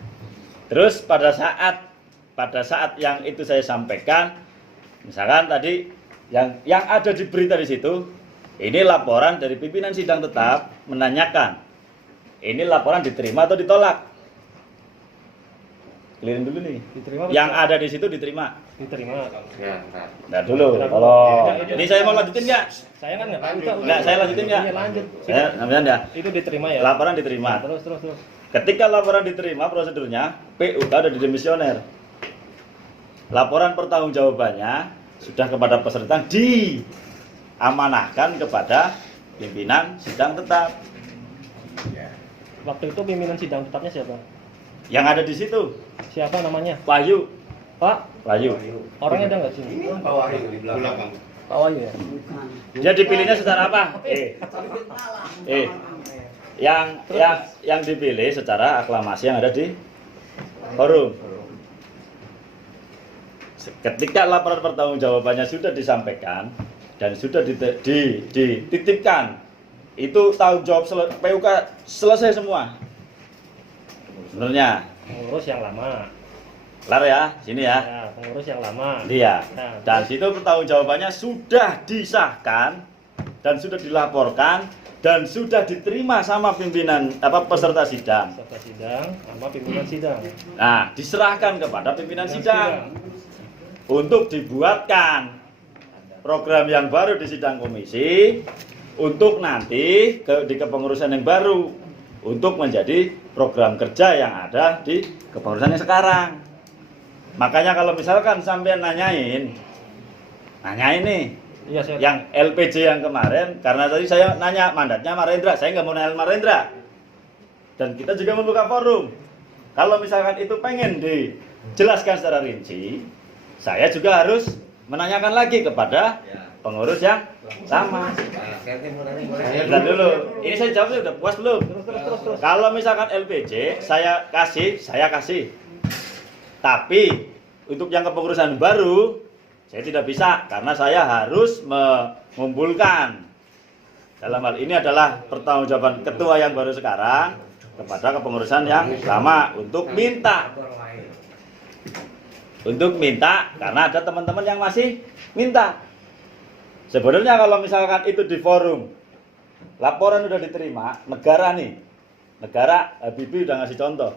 terus pada saat yang itu saya sampaikan, misalkan tadi yang ada di berita di situ, ini laporan dari pimpinan sidang tetap menanyakan, ini laporan diterima atau ditolak? Clearin dulu nih. Diterima. Yang ada di situ diterima. Diterima. Nah dulu, kalau ini saya mau lanjutin nggak? Saya kan nggak lanjut. Nggak, saya lanjutin nggak? Iya, lanjut. Saya namanya ya. Itu diterima ya. Laporan diterima. Terus. Ketika laporan diterima, prosedurnya PU ada di demisioner. Laporan pertanggungjawabannya sudah kepada peserta diamanahkan kepada pimpinan sidang tetap. Waktu itu pimpinan sidang tetapnya siapa? Yang ada di situ. Siapa namanya? Wahyu. Pak Wahyu. Orangnya ada nggak sini? Pak Wahyu di belakang. Pak Wahyu ya. Dia dipilihnya secara apa? Yang dipilih secara aklamasi yang ada di forum. Ketika laporan pertanggungjawabannya sudah disampaikan dan sudah dititipkan, itu tanggung jawab PUK selesai semua. Sebenarnya Pengurus yang lama. kelar ya, sini ya. Ya, pengurus yang lama. Iya. Nah, Dan situ pertanggungjawabannya sudah disahkan dan sudah dilaporkan dan sudah diterima sama pimpinan peserta sidang. peserta sidang sama pimpinan sidang. Nah, diserahkan kepada pimpinan sidang untuk dibuatkan program yang baru di sidang komisi untuk nanti di kepengurusan yang baru untuk menjadi program kerja yang ada di kepengurusan yang sekarang. Makanya kalau misalkan sampai nanyain nih Iya, saya yang LPJ yang kemarin, karena tadi saya nanya mandatnya Marendra, saya nggak mau nanya Marendra. Dan kita juga membuka forum. Kalau misalkan itu pengen dijelaskan secara rinci, saya juga harus menanyakan lagi kepada pengurus yang sama. Bentar dulu, ini saya jawab udah puas belum? terus. Kalau misalkan LPJ saya kasih. Tapi untuk yang kepengurusan baru saya tidak bisa karena saya harus mengumpulkan. Dalam hal ini adalah pertanggungjawaban ketua yang baru sekarang kepada kepengurusan yang lama untuk minta karena ada teman-teman yang masih minta. Sebenarnya kalau misalkan itu di forum laporan udah diterima, negara Habibie udah ngasih contoh.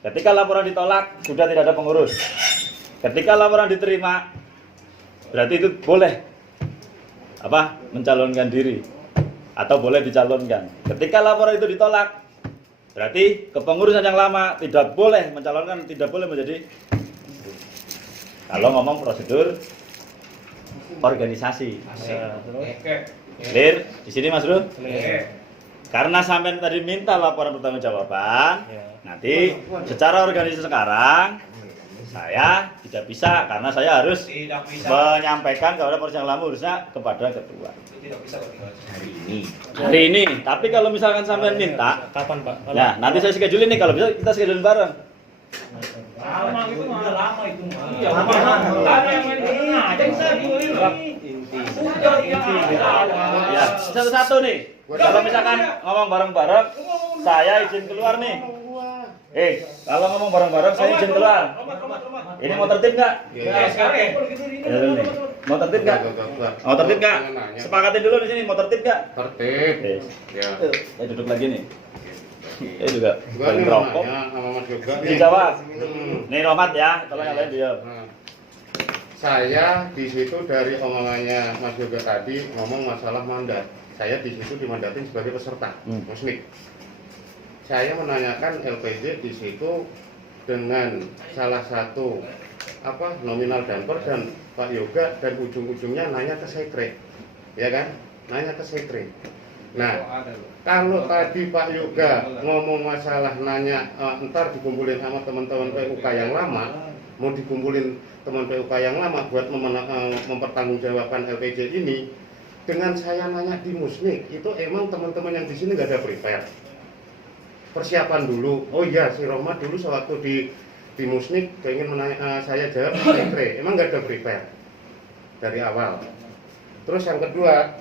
Ketika laporan ditolak sudah tidak ada pengurus. Ketika laporan diterima berarti itu boleh mencalonkan diri atau boleh dicalonkan. Ketika laporan itu ditolak, berarti kepengurusan yang lama tidak boleh mencalonkan, tidak boleh menjadi. Kalau ngomong prosedur organisasi. Clear di sini Mas Bro? Karena sampai tadi minta laporan pertanggungjawaban, nanti secara organisasi sekarang saya tidak bisa karena saya harus menyampaikan kepada proses yang lama harusnya kepada ketua. Hari ini. Tapi kalau misalkan sampai minta, Kapan Pak? ya nanti saya schedule ini, kalau bisa kita schedule bareng. Lama itu udah lama itu. Iya, lama. Ada yang main tengah, aja bisa udah Ya, satu-satu nih. Kalau misalkan ngomong bareng-bareng, saya izin keluar nih. Kalau ngomong bareng-bareng, saya izin keluar. Ini mau tertib nggak? Ya, sekarang ya. Ya, dulu nih. Mau tertib nggak? Mau tertib nggak? Sepakatin dulu di sini. Mau tertib nggak? Tertib. Ya. Saya duduk lagi nih. Saya juga Gua paling nih rokok. nanya sama Mas Yoga nih. Dijawab. Nih Romat ya, kalau yang lain diam. Nah, saya di situ dari omongannya Mas Yoga tadi ngomong masalah mandat. Saya di situ dimandatin sebagai peserta musnik. Saya menanyakan LPJ di situ dengan salah satu nominal damper dan Pak Yoga, dan ujung-ujungnya nanya ke sekre, ya kan? Nanya ke sekre. Nah, kalau tadi Pak Yoga ngomong masalah nanya ntar dikumpulin sama teman-teman PUK yang lama, mau dikumpulin teman PUK yang lama buat mempertanggungjawabkan LPJ ini, dengan saya nanya di musnik itu emang teman-teman yang di sini nggak ada prepare persiapan dulu. Oh iya, si Rohmat dulu sewaktu di musnik pengen menanya, saya jawab sekre, emang nggak ada prepare dari awal. Terus yang kedua,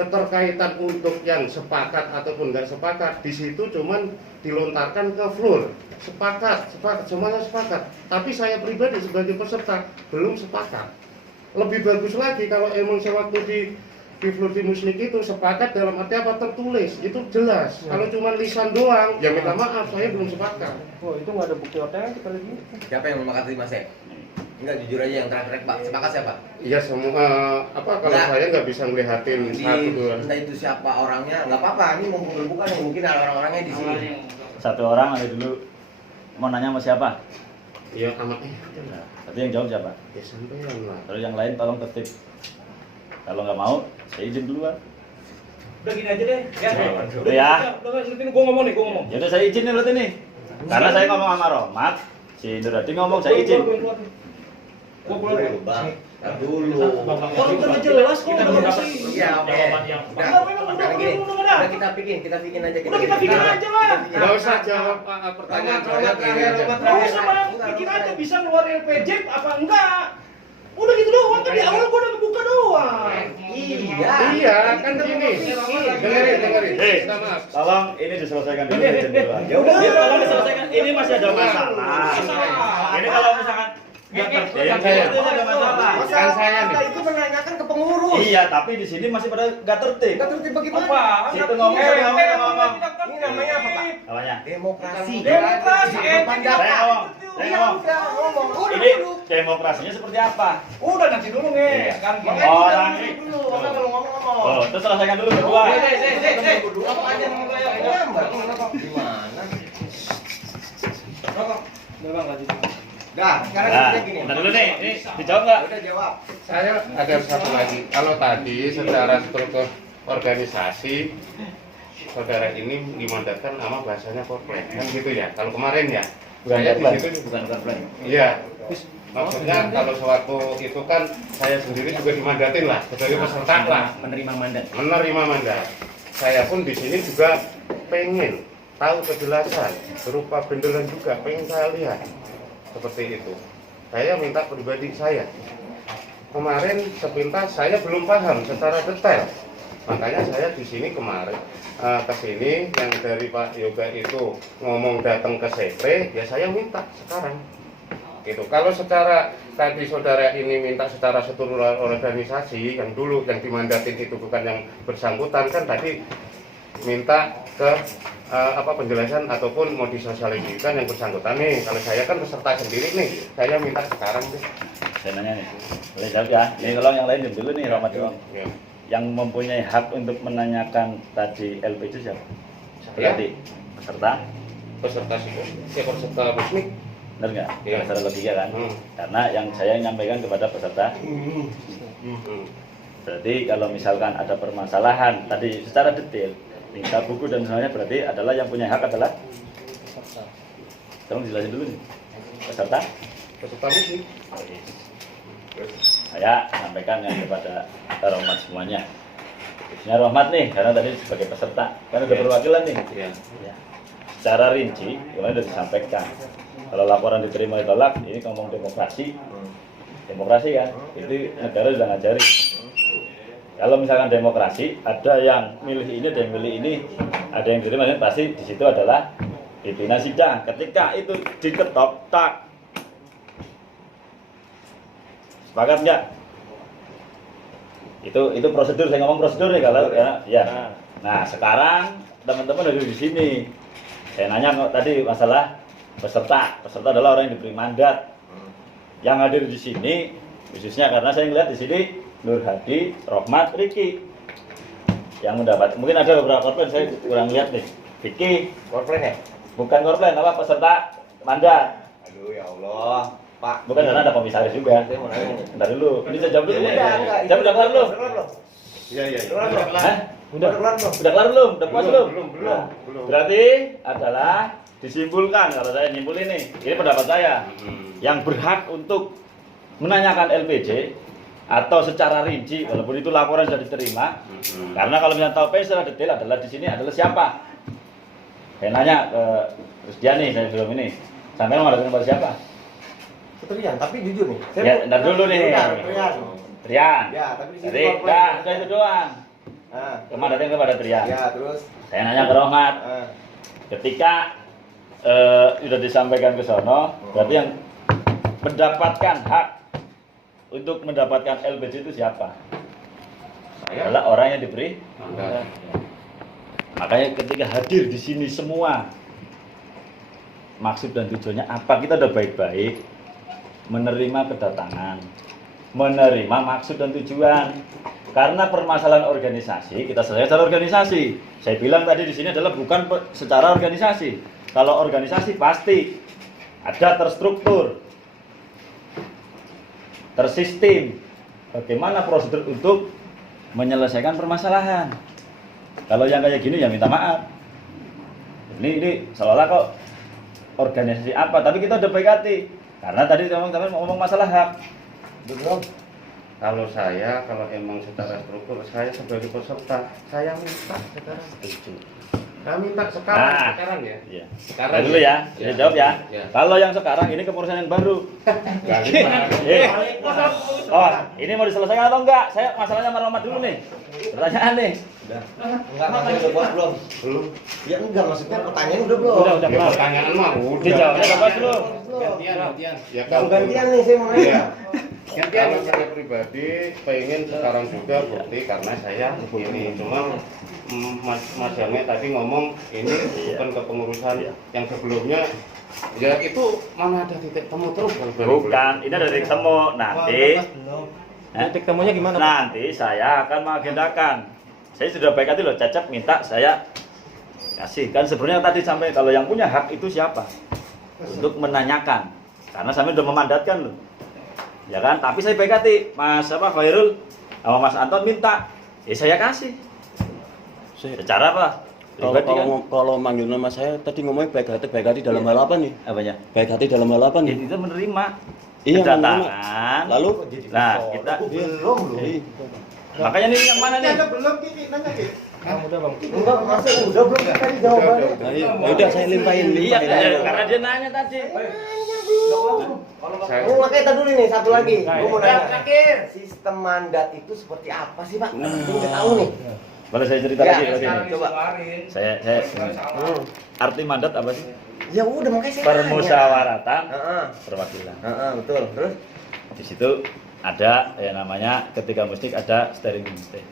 keterkaitan untuk yang sepakat ataupun nggak sepakat di situ cuman dilontarkan ke floor, sepakat, semuanya sepakat. Tapi saya pribadi sebagai peserta belum sepakat. Lebih bagus lagi kalau emang sewaktu di floor di musnik itu sepakat dalam arti apa, tertulis, itu jelas. Kalau cuma lisan doang, ya minta maaf, saya belum sepakat. Oh, itu nggak ada bukti otentik kali ini. Siapa yang memakat Mas ya? Enggak, jujur aja yang terakhir Pak. Sepakat siapa? Iya semua kalau saya nggak bisa ngelihatin satu dua. Entah itu siapa orangnya, nggak apa-apa. Ini mumpung berbuka nih, mungkin ada orang-orangnya di sini. Satu orang ada dulu mau nanya sama siapa? Iya amatnya. Nah, tapi yang jawab siapa? Ya sampean lah. Terus yang lain tolong tertib. Kalau nggak mau, saya izin duluan. Udah gini aja deh. Ya. Udah ya. Udah gua ngomong nih, gua ngomong. Ya udah saya izin nih berarti nih. Karena saya ngomong sama Rohmat, si Nurati ngomong saya izin. Gua keluar dulu. Bang, tar dulu. Orang udah jelas kok udah kasih. Iya, oke. Udah kita bikin aja. Udah kita bikin aja lah. Nggak usah jawab pertanyaan saya gini aja. Nggak usah Bang, bikin aja bisa ngeluarin LPJ apa enggak. Udah gitu doang, kan di awal gua udah ngebuka doang. Iya, kan gini. Dengerin. Minta maaf. Tolong ini diselesaikan dulu. Ya udah, tolong diselesaikan. Ini masih ada masalah. Ini kalau misalkan nggak tertib, itu ada masalah. Kan saya nih. Itu menanyakan ke pengurus. Iya, tapi di sini masih pada nggak tertib. Nggak tertib bagaimana? Apa? Situ ngomong. Ini namanya apa, Pak? Namanya. Demokrasi. Demokrasi. Saya ngomong. Ini demokrasinya seperti apa? Udah nanti dulu nih. Kan gini. Oh, nanti. Masa kalau ngomong-ngomong. Oh, terus selesaikan dulu berdua. Berdua apa aja mau kayak gambar? Gimana? Udah Bang, lanjut. Dah, sekarang Nah, kita gini. bentar dulu nih. Ini dijawab nggak? Udah jawab. Saya ada satu lagi. Kalau tadi secara struktur organisasi, saudara ini dimandatkan nama bahasanya korporat, kan gitu ya? Kalau kemarin ya, saya di situ bukan korporat. Iya. Maksudnya kalau sewaktu itu kan saya sendiri juga dimandatin lah sebagai peserta lah, Menerima mandat. menerima mandat. Saya pun di sini juga pengen tahu kejelasan berupa bendelan juga, pengen saya lihat seperti itu. Saya minta pribadi saya. Kemarin sepintas saya belum paham secara detail. Makanya saya di sini kemarin ke sini yang dari Pak Yoga itu ngomong datang ke sekre, ya saya minta sekarang. Gitu. Kalau secara tadi saudara ini minta secara struktural organisasi yang dulu yang dimandatin itu bukan yang bersangkutan, kan tadi minta ke penjelasan ataupun mau disosialisasikan yang bersangkutan nih. Kalau saya kan peserta sendiri nih, saya minta sekarang deh. Saya nanya nih, boleh jawab ya? Ini kalau yang lain dulu nih, Rahmat dulu. Yang mempunyai hak untuk menanyakan tadi LPJ siapa? Berarti peserta? Peserta peserta musnik. Benar nggak? Iya. Secara logika kan? Karena yang saya nyampaikan kepada peserta. Berarti kalau misalkan ada permasalahan tadi secara detail, tingkah buku dan semuanya berarti adalah yang punya hak adalah peserta. Tolong jelasin dulu nih. Peserta? Peserta musnik. Saya sampaikan yang kepada Rahmat semuanya. Khususnya Rahmat nih, karena tadi sebagai peserta, kan ada perwakilan nih. Iya. Ya. Secara rinci, kemarin sudah disampaikan. Kalau laporan diterima ditolak, ini ngomong demokrasi. Demokrasi kan, itu negara sudah ngajari. Kalau misalkan demokrasi, ada yang milih ini, ada yang milih ini, ada yang diterima, pasti di situ adalah pimpinan sidang. Ketika itu diketok, tak. Sepakat nggak? Itu prosedur, saya ngomong prosedur nih kalau ya. Nah sekarang teman-teman ada di sini. Saya nanya kok tadi masalah peserta. Peserta adalah orang yang diberi mandat. Yang hadir di sini khususnya karena saya melihat di sini Nur Hadi, Rahmat, Riki yang mendapat. Mungkin ada beberapa korban saya kurang lihat nih. Vicky, Korplen ya? bukan korban, apa peserta mandat. Aduh ya Allah, Pak. Bukan karena ada komisaris juga. Saya mau nanya nih. Bentar dulu. Ini saya jawab dulu. Enggak. Jawab udah kelar belum? Iya. Hah? Udah kelar belum? Udah puas belum? Belum. Berarti adalah disimpulkan kalau saya nyimpul ini pendapat saya yang berhak untuk menanyakan LPJ atau secara rinci walaupun itu laporan sudah diterima karena kalau misalnya tahu secara detail adalah di sini adalah siapa. Saya nanya ke Rusdiani saya belum ini sampai menghadapi kepada siapa? Trian, tapi jujur nih. Ya, ntar dulu nih. Trian. Ya, tapi di sini Jadi, korplen. udah itu doang. Nah, Kemarin datang kepada Trian. ya terus. Saya nanya ke Rahmat. Ketika sudah disampaikan ke sono, berarti yang mendapatkan hak untuk mendapatkan LPJ itu siapa? Adalah orang yang diberi. Makanya ketika hadir di sini semua, maksud dan tujuannya apa? Kita udah baik-baik menerima kedatangan, menerima maksud dan tujuan. Karena permasalahan organisasi, kita selesai secara organisasi. Saya bilang tadi di sini adalah bukan secara organisasi. Kalau organisasi pasti ada terstruktur, tersistem. Bagaimana prosedur untuk menyelesaikan permasalahan? Kalau yang kayak gini ya minta maaf. Ini seolah-olah kok organisasi apa? Tapi kita udah baik hati. Karena tadi teman-teman ngomong masalah hak. Belum. Kalau emang secara struktur saya sebagai peserta, saya minta sekarang. Saya minta sekarang ya. Iya. Sekarang dulu ya. Saya jawab ya. Ya. Kalau yang sekarang ini kepengurusan yang baru. Oh, ini mau diselesaikan atau enggak? Saya masalahnya sama Rahmat dulu nih. Pertanyaan nih. Enggak, maksudnya udah buat belum? Belum. Ya enggak, maksudnya pertanyaan udah belum? Udah Ya, kelar. pertanyaan mah udah. Dijawabnya udah pas belum? Gantian. Ya Yang gantian nih saya mau nanya. Kalau saya pribadi pengen sekarang juga bukti karena saya ini cuma Mas Yange tadi ngomong ini bukan kepengurusan yang sebelumnya ya itu mana ada titik temu terus Bukan, ini ada titik temu. Nanti Titik temunya gimana, Pak? Nanti saya akan mengagendakan. Saya sudah baik hati loh, Cacap minta saya kasih. Kan sebenarnya tadi sampai kalau yang punya hak itu siapa? Untuk menanyakan. Karena saya sudah memandatkan loh. Ya kan, tapi saya baik hati. Mas Khairul sama Mas Anton minta. Ya saya kasih. Secara apa? Pribadi kan. Kalau manggil nama saya tadi ngomongnya baik hati dalam hal apa nih? Apanya? Baik hati dalam hal apa nih? Itu menerima. Iya, Kedatangan. Lalu? Nah, kita makanya nih yang mana nih? Belum Kiki, nanya Kiki. Udah, Bang. Enggak, masih udah belum tadi jawabannya. Nah, iya. Ya udah saya limpahin. Iya, karena dia nanya tadi. Oh, makanya tadi dulu nih satu lagi. Gua mau nanya. Sistem mandat itu seperti apa sih, Pak? Ini udah tahu nih. Boleh saya cerita Ya, lagi? coba. Saya arti mandat apa sih? Ya udah makanya saya Permusyawaratan Heeh. perwakilan. Betul. Terus Di situ ada namanya ketika musik ada steering committee.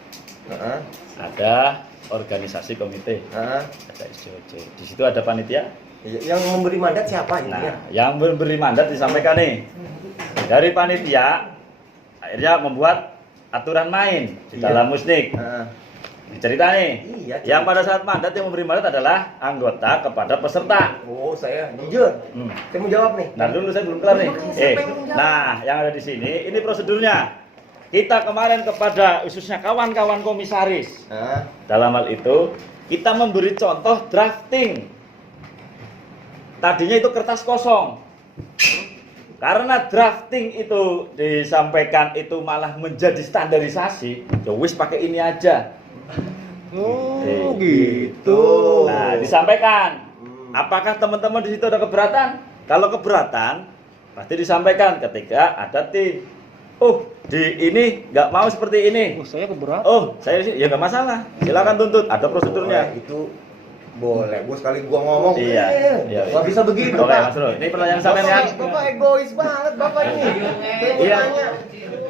Ada organisasi komite. Ada SJOJ. Di situ ada panitia. Yang memberi mandat siapa ini? Nah, yang memberi mandat disampaikan nih dari panitia, akhirnya membuat aturan main di dalam musnik. Dicerita nih, yang pada saat mandat yang memberi mandat adalah anggota kepada peserta. Oh, saya jujur. Saya mau jawab nih. Nah, dulu saya belum kelar nih. Nah, yang ada di sini, ini prosedurnya. Kita kemarin kepada khususnya kawan-kawan komisaris. Dalam hal itu, kita memberi contoh drafting. Tadinya itu kertas kosong. Karena drafting itu disampaikan itu malah menjadi standarisasi, ya wis pakai ini aja. Oh, gitu. Nah, disampaikan. Apakah teman-teman di situ ada keberatan? Kalau keberatan, pasti disampaikan ketika ada tim. Oh, di ini nggak mau seperti ini. Oh, saya keberatan. Oh, saya sih ya nggak masalah. Silakan tuntut. Ada prosedurnya. Itu boleh. Gua sekali gua ngomong. Iya. Nggak bisa begitu, Oke, Pak. Mas Bro. Ini pertanyaan sampean ya. Bapak egois banget, Bapak ini. Saya mau nanya.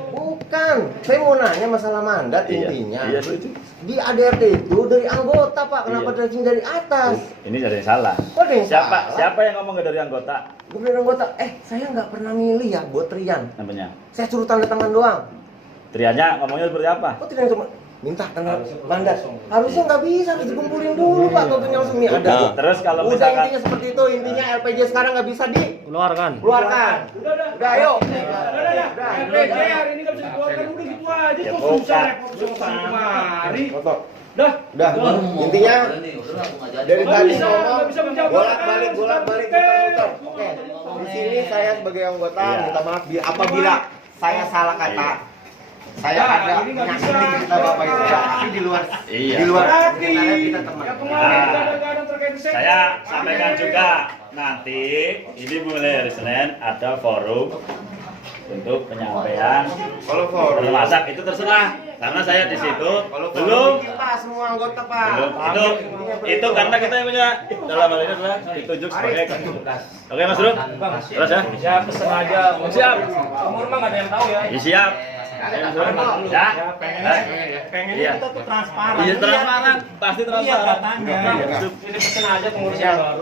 Bukan, saya mau nanya masalah mandat intinya. Iya, itu. Di ADRT itu dari anggota, Pak. Kenapa drafting dari atas? Ini ada yang salah. Kok ada yang salah? Siapa yang ngomong dari anggota? Gue dari anggota. Saya nggak pernah milih ya buat Trian. Namanya. Saya suruh tanda tangan doang. Triannya ngomongnya seperti apa? Kok Trian cuma minta tanda mandat? Harusnya nggak bisa, dikumpulin dulu, Pak. Tentunya langsung nih ada. Terus kalau Udah misalkan intinya seperti itu. Intinya LPJ sekarang nggak bisa Keluarkan. dikeluarkan. Udah, ayo. Udah. LPJ hari ini nggak bisa dikeluarkan, udah gitu aja. Ya, Kok bukan. susah repot sama kemari. Foto. Dah. Udah. Intinya dari Nggak tadi bisa, ngomong nggak bisa menjabarkan. bolak-balik muter-muter. Oke. Di sini saya sebagai anggota minta maaf apabila saya salah kata. Saya ada menyakiti cerita Bapak itu ya, tapi di luar Iya. di luar Berarti kita teman. yang kemarin gadang-gadang terkait sektor. saya sampaikan juga nanti ini mulai hari Senin ada forum untuk penyampaian. Kalau forum Termasak itu terserah karena saya di situ belum Belum kita semua anggota, Pak. belum itu karena kita yang punya dalam hal ini adalah ditunjuk sebagai komunitas. Oke Mas Bro, terus ya. Ya pesen aja. Siap. Umur mah nggak ada yang tahu ya. Ya, siap. Mas Bro. Ya. Pengennya kita tuh transparan. Iya transparan, pasti transparan. Iya, katanya. Jadi pesen aja pengurusnya baru.